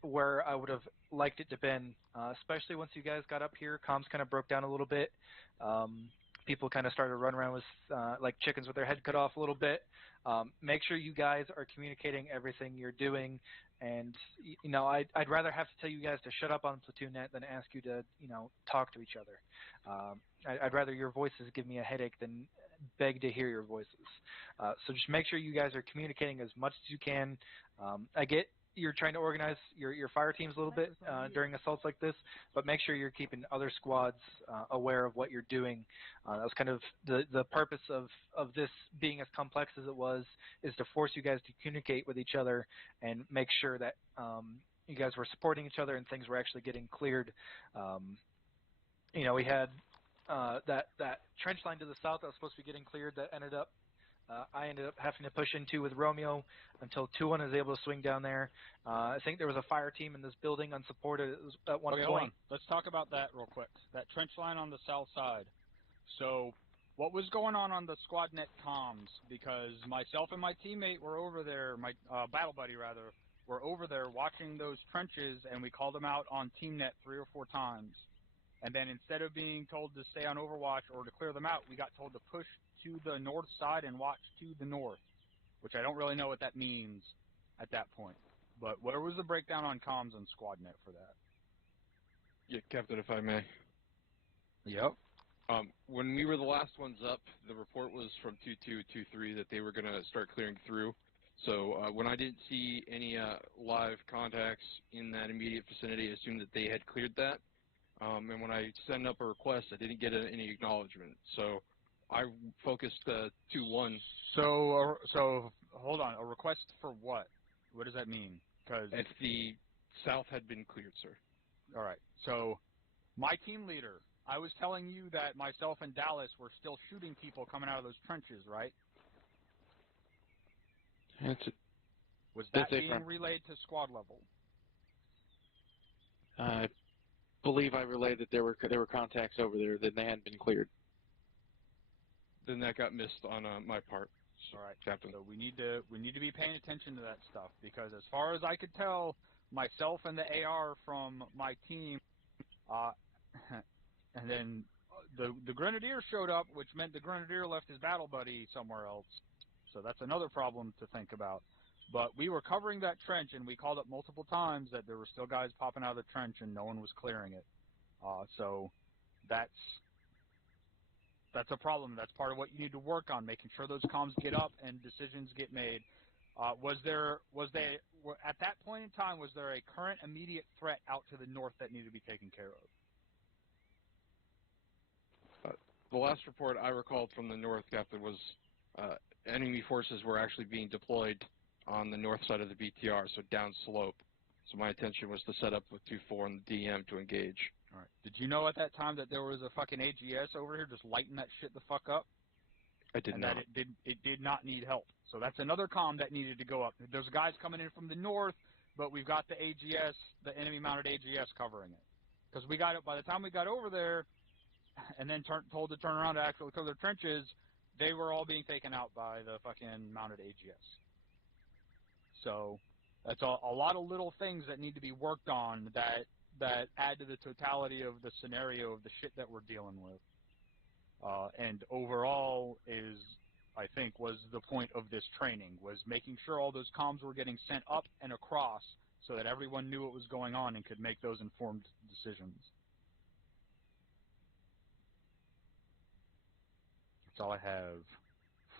where I would have liked it to been, especially once you guys got up here. Comms kind of broke down a little bit. People kind of started to run around with like chickens with their head cut off a little bit. Make sure you guys are communicating everything you're doing. And, you know, I'd rather have to tell you guys to shut up on PlatoonNet than ask you to, you know, talk to each other. I'd rather your voices give me a headache than beg to hear your voices. So just make sure you guys are communicating as much as you can. I get you're trying to organize your fire teams a little bit during assaults like this, but make sure you're keeping other squads aware of what you're doing. That was kind of the purpose of this being as complex as it was, is to force you guys to communicate with each other and make sure that you guys were supporting each other and things were actually getting cleared. You know, we had that trench line to the south that was supposed to be getting cleared that ended up I ended up having to push into with Romeo until 2-1 was able to swing down there. I think there was a fire team in this building unsupported at one Okay, hold point. on. Let's talk about that real quick. That trench line on the south side. So, what was going on the squad net comms? Because myself and my teammate were over there, my battle buddy rather, were over there watching those trenches, and we called them out on team net 3 or 4 times. And then instead of being told to stay on Overwatch or to clear them out, we got told to push to the north side and watch to the north, which I don't really know what that means at that point. But where was the breakdown on comms and SquadNet for that? Yeah, Captain, if I may. Yep. When we were the last ones up, the report was from 2-2, 2-3 that they were going to start clearing through. So when I didn't see any live contacts in that immediate vicinity, I assumed that they had cleared that. And when I sent up a request, I didn't get any acknowledgement. So I focused 2-1. So hold on. A request for what? What does that mean? Because if the south had been cleared, sir. All right. So my team leader, I was telling you that myself and Dallas were still shooting people coming out of those trenches, right? Was that being relayed to squad level? I believe I relayed that there were contacts over there that they hadn't been cleared. Then that got missed on my part. All right, Captain. So we need to be paying attention to that stuff, because as far as I could tell, myself and the AR from my team, and then the Grenadier showed up, which meant the Grenadier left his battle buddy somewhere else. So that's another problem to think about. But we were covering that trench, and we called up multiple times that there were still guys popping out of the trench, and no one was clearing it. So that's a problem. That's part of what you need to work on, making sure those comms get up and decisions get made. Was there at that point in time, was there a current immediate threat out to the north that needed to be taken care of? The last report I recalled from the north, Captain, was enemy forces were actually being deployed on the north side of the BTR, so down slope. So my intention was to set up with 2-4 and the DM to engage. All right. Did you know at that time that there was a fucking AGS over here just lighting that shit the fuck up? I did not. And that it did not need help. So that's another comm that needed to go up. There's guys coming in from the north, but we've got the AGS, the enemy-mounted AGS covering it. Because we got it by the time we got over there, and then told to turn around to actually cover their trenches, they were all being taken out by the fucking mounted AGS. So that's a lot of little things that need to be worked on that add to the totality of the scenario of the shit that we're dealing with. And overall I think, was the point of this training, was making sure all those comms were getting sent up and across so that everyone knew what was going on and could make those informed decisions. That's all I have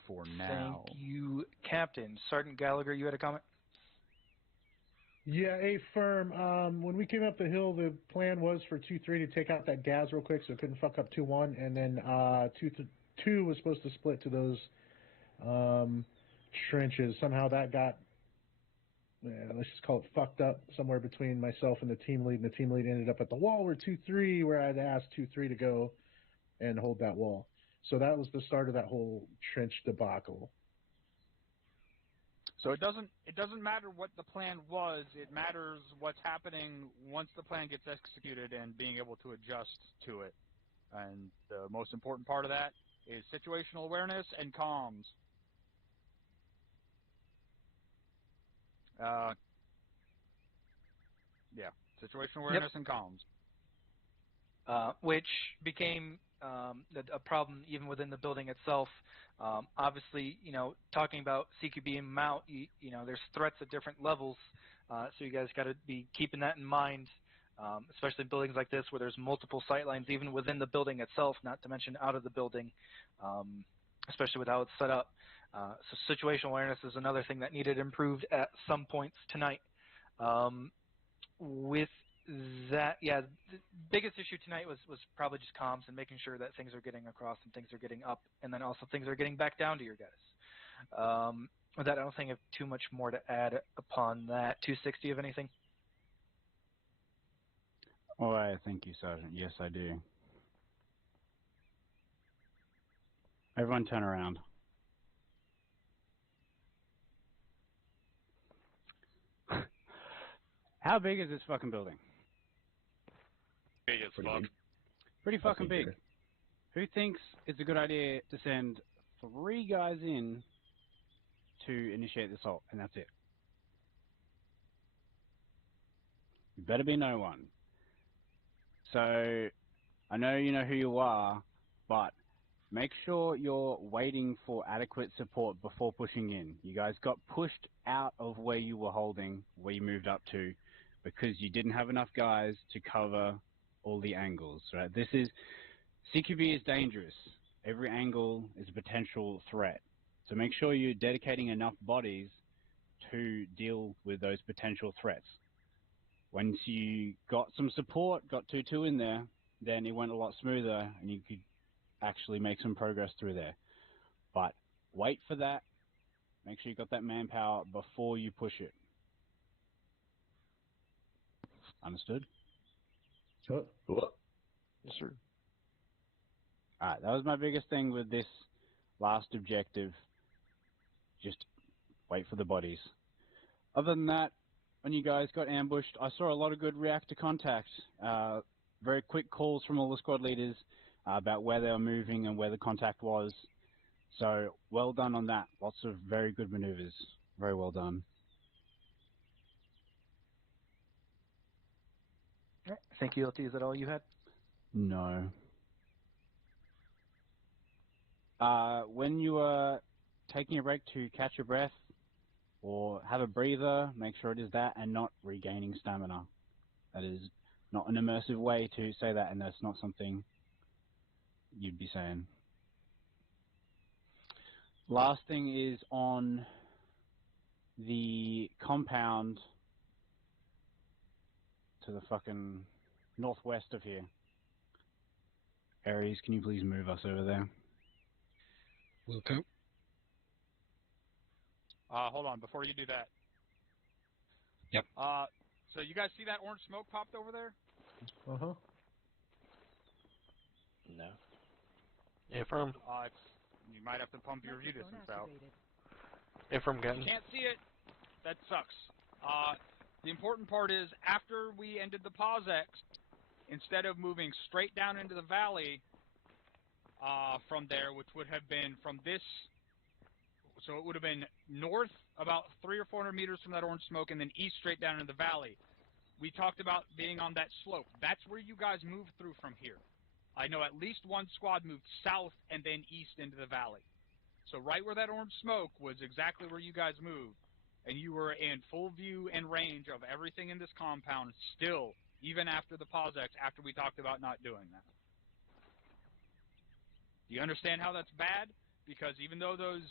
for now. Thank you, Captain. Sergeant Gallagher, you had a comment? Yeah, firm. When we came up the hill, the plan was for 2-3 to take out that gas real quick so it couldn't fuck up 2-1, and then 2 was supposed to split to those trenches. Somehow that got, let's just call it fucked up somewhere between myself and the team lead, and the team lead ended up at the wall where 2-3, where I'd asked 2-3 to go and hold that wall. So that was the start of that whole trench debacle. So it doesn't matter what the plan was. It matters what's happening once the plan gets executed and being able to adjust to it. And the most important part of that is situational awareness and comms. Yeah, situational awareness and comms. Which became a problem even within the building itself. Obviously, talking about CQB and MOUT, there's threats at different levels, so you guys got to be keeping that in mind, especially in buildings like this where there's multiple sight lines even within the building itself, not to mention out of the building, especially with how it's set up. So situational awareness is another thing that needed improved at some points tonight. With that, yeah, the biggest issue tonight was probably just comms and making sure that things are getting across and things are getting up, and then also things are getting back down to your guys. With that, I don't think I have too much more to add upon that. 260 of anything? Well, thank you, Sergeant. Yes, I do. Everyone turn around. How big is this fucking building? Big as fuck. Pretty fucking big. Who thinks it's a good idea to send 3 guys in to initiate the assault, and that's it? You better be no one. So, I know you know who you are, but make sure you're waiting for adequate support before pushing in. You guys got pushed out of where you were holding, where you moved up to, because you didn't have enough guys to cover all the angles, right? This is, CQB is dangerous. Every angle is a potential threat. So make sure you're dedicating enough bodies to deal with those potential threats. Once you got some support, got 2-2 in there, then it went a lot smoother and you could actually make some progress through there. But wait for that. Make sure you got that manpower before you push it. Understood? Sure. Yes, sir. Alright, that was my biggest thing with this last objective. Just wait for the bodies. Other than that, when you guys got ambushed, I saw a lot of good reactor contact. Very quick calls from all the squad leaders about where they were moving and where the contact was. So, well done on that. Lots of very good maneuvers. Very well done. Thank you, LT. Is that all you had? No. When you are taking a break to catch your breath or have a breather, make sure it is that and not regaining stamina. That is not an immersive way to say that, and that's not something you'd be saying. Last thing is on the compound to the fucking northwest of here. Ares, can you please move us over there? Welcome. Hold on, before you do that. Yep. So you guys see that orange smoke popped over there? Uh-huh. No. Affirm. You might have to pump your view distance out. Affirm, You Captain. can't see it. That sucks. The important part is, after we ended the POSX, instead of moving straight down into the valley from there, which would have been from this, so it would have been north about 300 or 400 meters from that orange smoke, and then east straight down into the valley. We talked about being on that slope. That's where you guys moved through from here. I know at least one squad moved south and then east into the valley. So right where that orange smoke was exactly where you guys moved. And you were in full view and range of everything in this compound still, even after the POSX, after we talked about not doing that. Do you understand how that's bad? Because even though those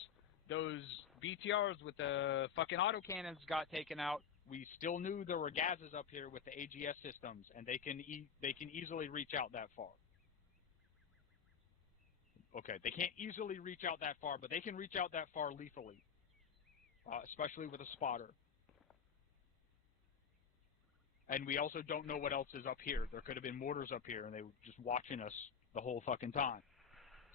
BTRs with the fucking autocannons got taken out, we still knew there were gases up here with the AGS systems, and they can easily reach out that far. Okay, they can't easily reach out that far, but they can reach out that far lethally, especially with a spotter. And we also don't know what else is up here. There could have been mortars up here, and they were just watching us the whole fucking time.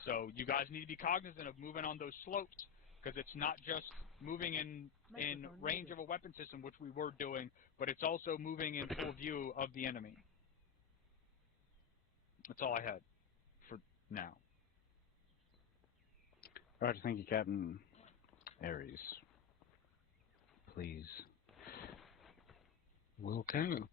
So you guys need to be cognizant of moving on those slopes, because it's not just moving in range of a weapon system, which we were doing, but it's also moving in full view of the enemy. That's all I had for now. Alright, thank you, Captain. Ares. Please. Welcome.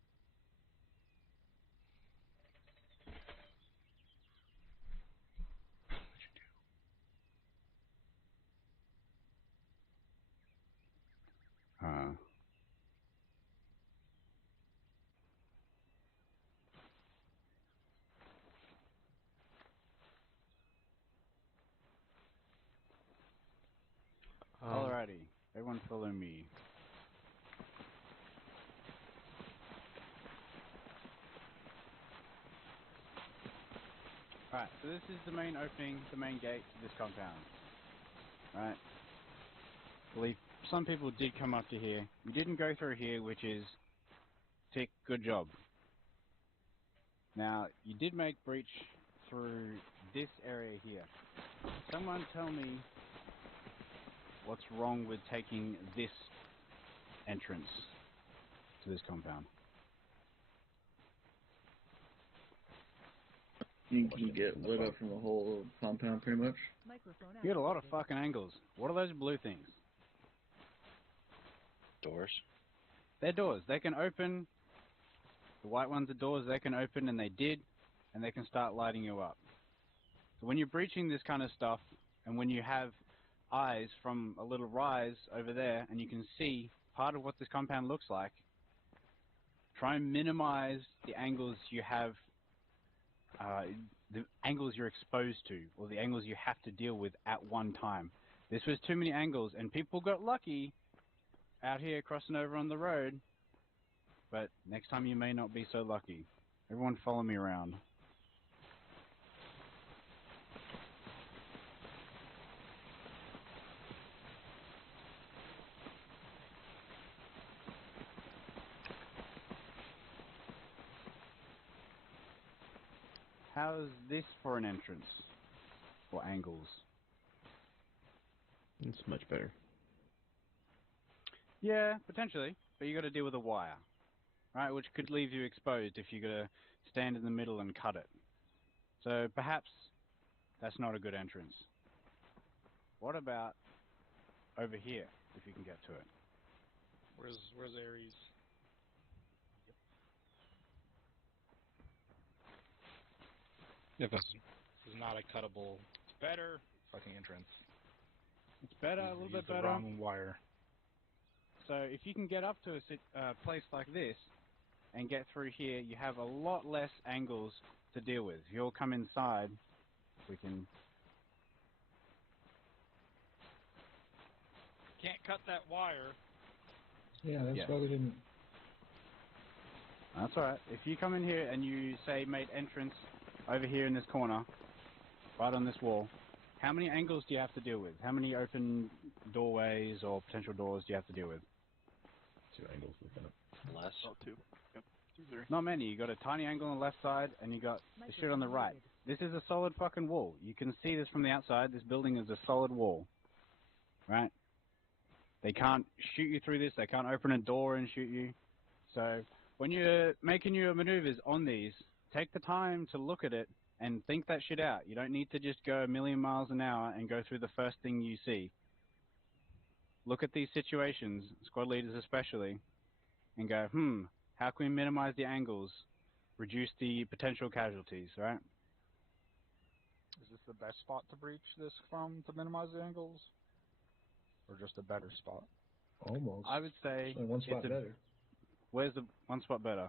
Alrighty, everyone follow me. Alright, so this is the main opening, the main gate to this compound. Right? I believe some people did come up to here. You didn't go through here, which is tick, good job. Now, you did make breach through this area here. Someone tell me what's wrong with taking this entrance to this compound. You can get lit up from the whole compound, pretty much. You get a lot of fucking angles. What are those blue things? Doors. They're doors. They can open. The white ones are doors. They can open, and they did, and they can start lighting you up. So when you're breaching this kind of stuff, and when you have eyes from a little rise over there, and you can see part of what this compound looks like, try and minimize the angles you have, the angles you're exposed to, or the angles you have to deal with at one time. This was too many angles, and people got lucky out here crossing over on the road, but next time you may not be so lucky. Everyone follow me around. How's this for an entrance? Or angles? It's much better. Yeah, potentially, but you got to deal with a wire, right? Which could leave you exposed if you got to stand in the middle and cut it. So perhaps that's not a good entrance. What about over here, if you can get to it? Where's Ares? Yep. This is not a cuttable. It's better. Fucking entrance. It's better, a little bit better. Wrong wire. So if you can get up to a place like this and get through here, you have a lot less angles to deal with. If you'll come inside, we can... Can't cut that wire. Yeah, that's why we didn't... That's alright. If you come in here and you say made entrance over here in this corner, right on this wall, how many angles do you have to deal with? How many open doorways or potential doors do you have to deal with? 2 angles. Less. Oh, 2. Yep. 2, 3. Not many. You got a tiny angle on the left side, and you got the shit on the right. This is a solid fucking wall. You can see this from the outside. This building is a solid wall, right? They can't shoot you through this. They can't open a door and shoot you. So when you're making your maneuvers on these, take the time to look at it and think that shit out. You don't need to just go a million miles an hour and go through the first thing you see. Look at these situations, squad leaders especially, and go, how can we minimize the angles, reduce the potential casualties, right? Is this the best spot to breach this from to minimize the angles? Or just a better spot? Almost. I would say only one spot better. Where's the one spot better?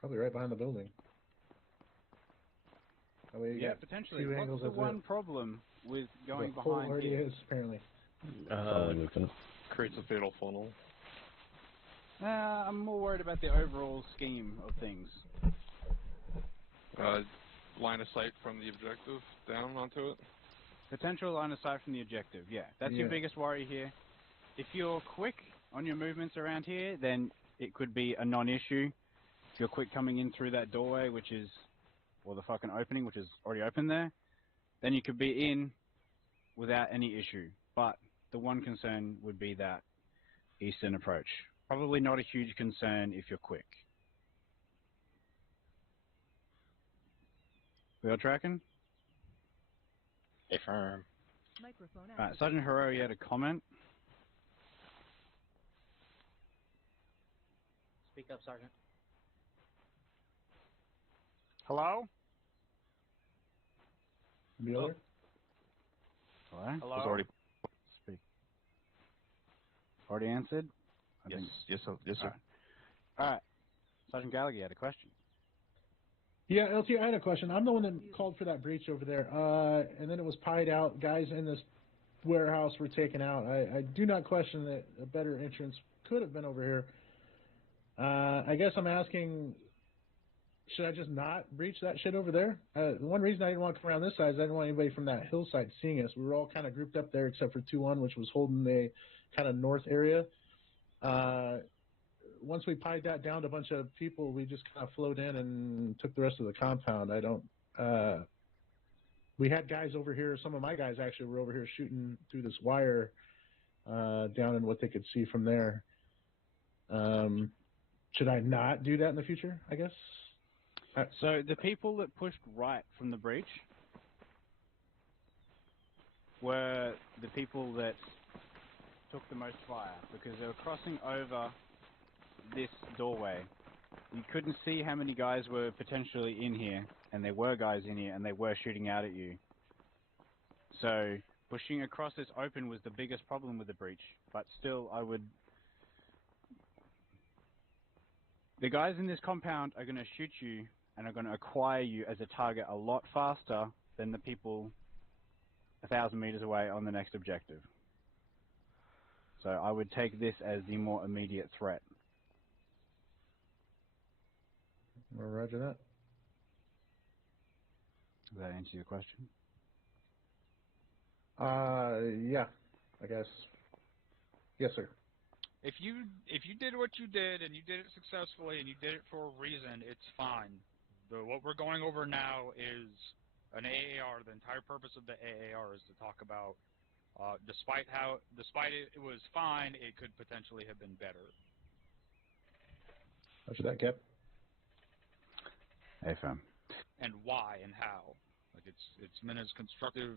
Probably right behind the building. That way you got potentially. 2 angles What's the one problem with going the hole behind already here? is, apparently. Creates a fatal funnel. I'm more worried about the overall scheme of things. Line of sight from the objective down onto it? Potential line of sight from the objective, yeah. That's your biggest worry here. If you're quick on your movements around here, then it could be a non-issue. If you're quick coming in through that doorway, which is, or the fucking opening, which is already open there, then you could be in without any issue. But the one concern would be that eastern approach. Probably not a huge concern if you're quick. We all tracking? Affirm. Alright, Sergeant Herrera, you had a comment? Speak up, Sergeant. Hello? Mueller? Alright. Hello? Was already speak. Already answered? Yes, sir. Alright. Sergeant Gallagher, you had a question. Yeah, LT, I had a question. I'm the one that called for that breach over there, and then it was pied out. Guys in this warehouse were taken out. I do not question that a better entrance could have been over here. I guess I'm asking, should I just not breach that shit over there? The one reason I didn't want to come around this side is I didn't want anybody from that hillside seeing us. We were all kind of grouped up there except for 2-1, which was holding the kind of north area. Once we pied that down to a bunch of people, we just kind of flowed in and took the rest of the compound. I don't, We had guys over here. Some of my guys actually were over here shooting through this wire down in what they could see from there. Should I not do that in the future, I guess? So the people that pushed right from the breach were the people that took the most fire because they were crossing over this doorway. You couldn't see how many guys were potentially in here, and there were guys in here, and they were shooting out at you. So pushing across this open was the biggest problem with the breach, but still I would... The guys in this compound are going to shoot you and are going to acquire you as a target a lot faster than the people 1,000 meters away on the next objective. So I would take this as the more immediate threat. Roger that. Does that answer your question? Yeah, I guess. Yes, sir. If you did what you did and you did it successfully and you did it for a reason, it's fine. What we're going over now is an AAR. The entire purpose of the AAR is to talk about, despite it was fine, it could potentially have been better. Roger that, Cap. Hey, fam. And why and how. Like it's meant as constructive,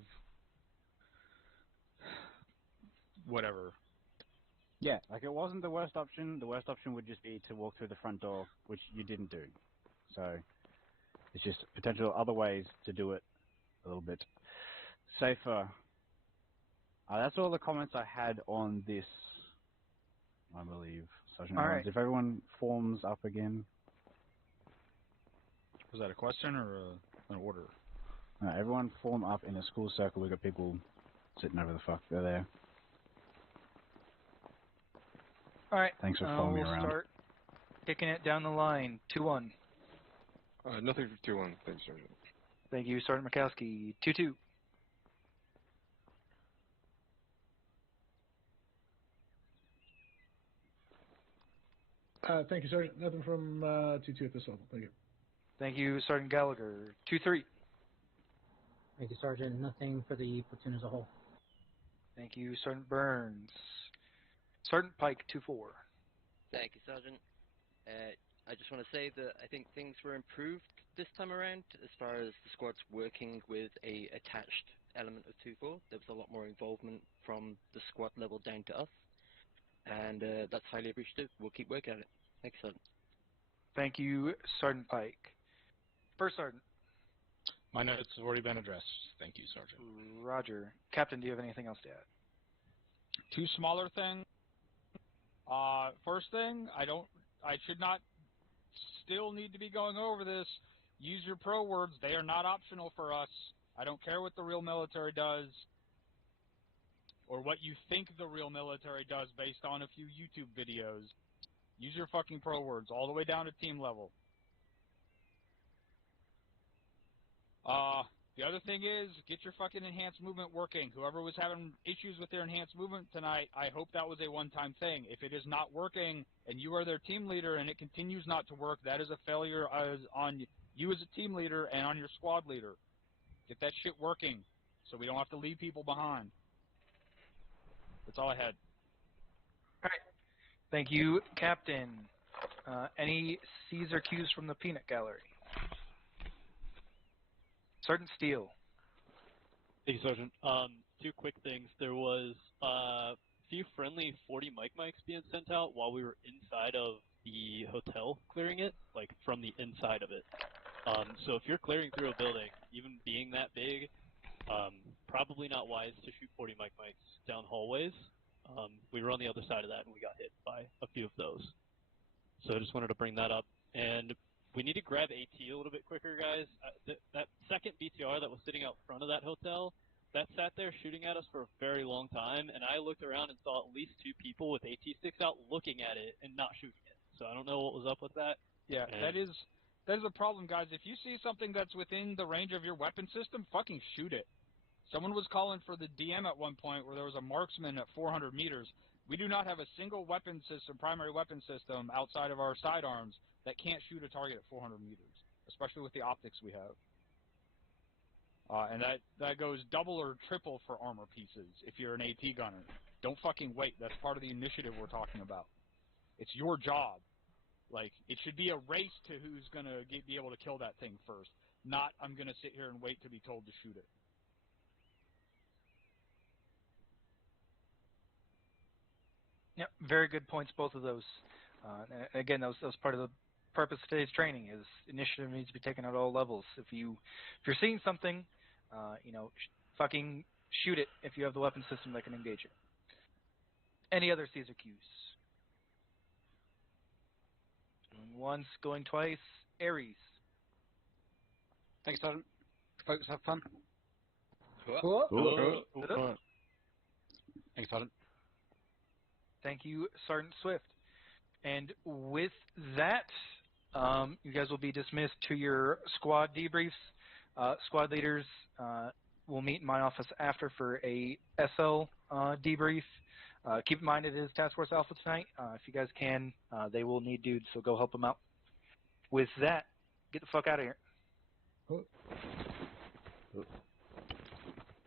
whatever. Yeah, like it wasn't the worst option. The worst option would just be to walk through the front door, which you didn't do. So it's just potential other ways to do it a little bit safer. That's all the comments I had on this, I believe. Sergeant All Owens. right. If everyone forms up again. Was that a question or an order? Everyone form up in a school circle. We've got people sitting over the fuck. They're there. All right. Thanks for following me around. We'll start kicking it down the line. 2-1. Nothing for 2-1. Thanks, Sergeant. Thank you, Sergeant Mikowski. 2-2. Thank you, Sergeant. Nothing from 2-2 at this level. Thank you. Thank you, Sergeant Gallagher. 2-3. Thank you, Sergeant. Nothing for the platoon as a whole. Thank you, Sergeant Burns. Sergeant Pike, 2-4. Thank you, Sergeant. I just want to say that I think things were improved this time around as far as the squad's working with a attached element of 2-4. There was a lot more involvement from the squad level down to us, and that's highly appreciative. We'll keep working at it. Thank you, Sergeant. Thank you, Sergeant Pike. First Sergeant. My notes have already been addressed. Thank you, Sergeant. Roger. Captain, do you have anything else to add? Two smaller things. First thing, I should not still need to be going over this. Use your pro words. They are not optional for us. I don't care what the real military does or what you think the real military does based on a few YouTube videos. Use your fucking pro words all the way down to team level. The other thing is, get your fucking enhanced movement working. Whoever was having issues with their enhanced movement tonight, I hope that was a one-time thing. If it is not working, and you are their team leader, and it continues not to work, that is a failure on you as a team leader and on your squad leader. Get that shit working, so we don't have to leave people behind. That's all I had. All right. Thank you, Captain. Any C's or Q's from the peanut gallery? Sergeant Steele. Thank you, Sergeant. Two quick things. There was a few friendly 40 mics being sent out while we were inside of the hotel clearing it, like from the inside of it. So if you're clearing through a building, even being that big, probably not wise to shoot 40 mics down hallways. We were on the other side of that and we got hit by a few of those. So I just wanted to bring that up. And we need to grab AT a little bit quicker, guys. That second BTR that was sitting out front of that hotel, that sat there shooting at us for a very long time, and I looked around and saw at least two people with AT sticks out looking at it and not shooting it. So I don't know what was up with that. Yeah, that is a problem, guys. If you see something that's within the range of your weapon system, fucking shoot it. Someone was calling for the DM at one point where there was a marksman at 400 meters. We do not have a single weapon system, primary weapon system, outside of our sidearms that can't shoot a target at 400 meters, especially with the optics we have. And that goes double or triple for armor pieces if you're an AT gunner. Don't fucking wait. That's part of the initiative we're talking about. It's your job. Like, it should be a race to who's going to be able to kill that thing first, not I'm going to sit here and wait to be told to shoot it. Yeah, very good points, both of those. Again, that was part of the purpose of today's training. Is initiative needs to be taken at all levels. If you're seeing something, fucking shoot it if you have the weapon system that can engage it. Any other Caesar cues? Going once, going twice. Ares. Thanks, Sergeant. Folks, have fun. Thanks, Sergeant. Thank you, Sergeant Swift. And with that, you guys will be dismissed to your squad debriefs. Squad leaders will meet in my office after for a SL debrief. Keep in mind it is Task Force Alpha tonight. If you guys can, they will need dudes, so go help them out. With that, get the fuck out of here.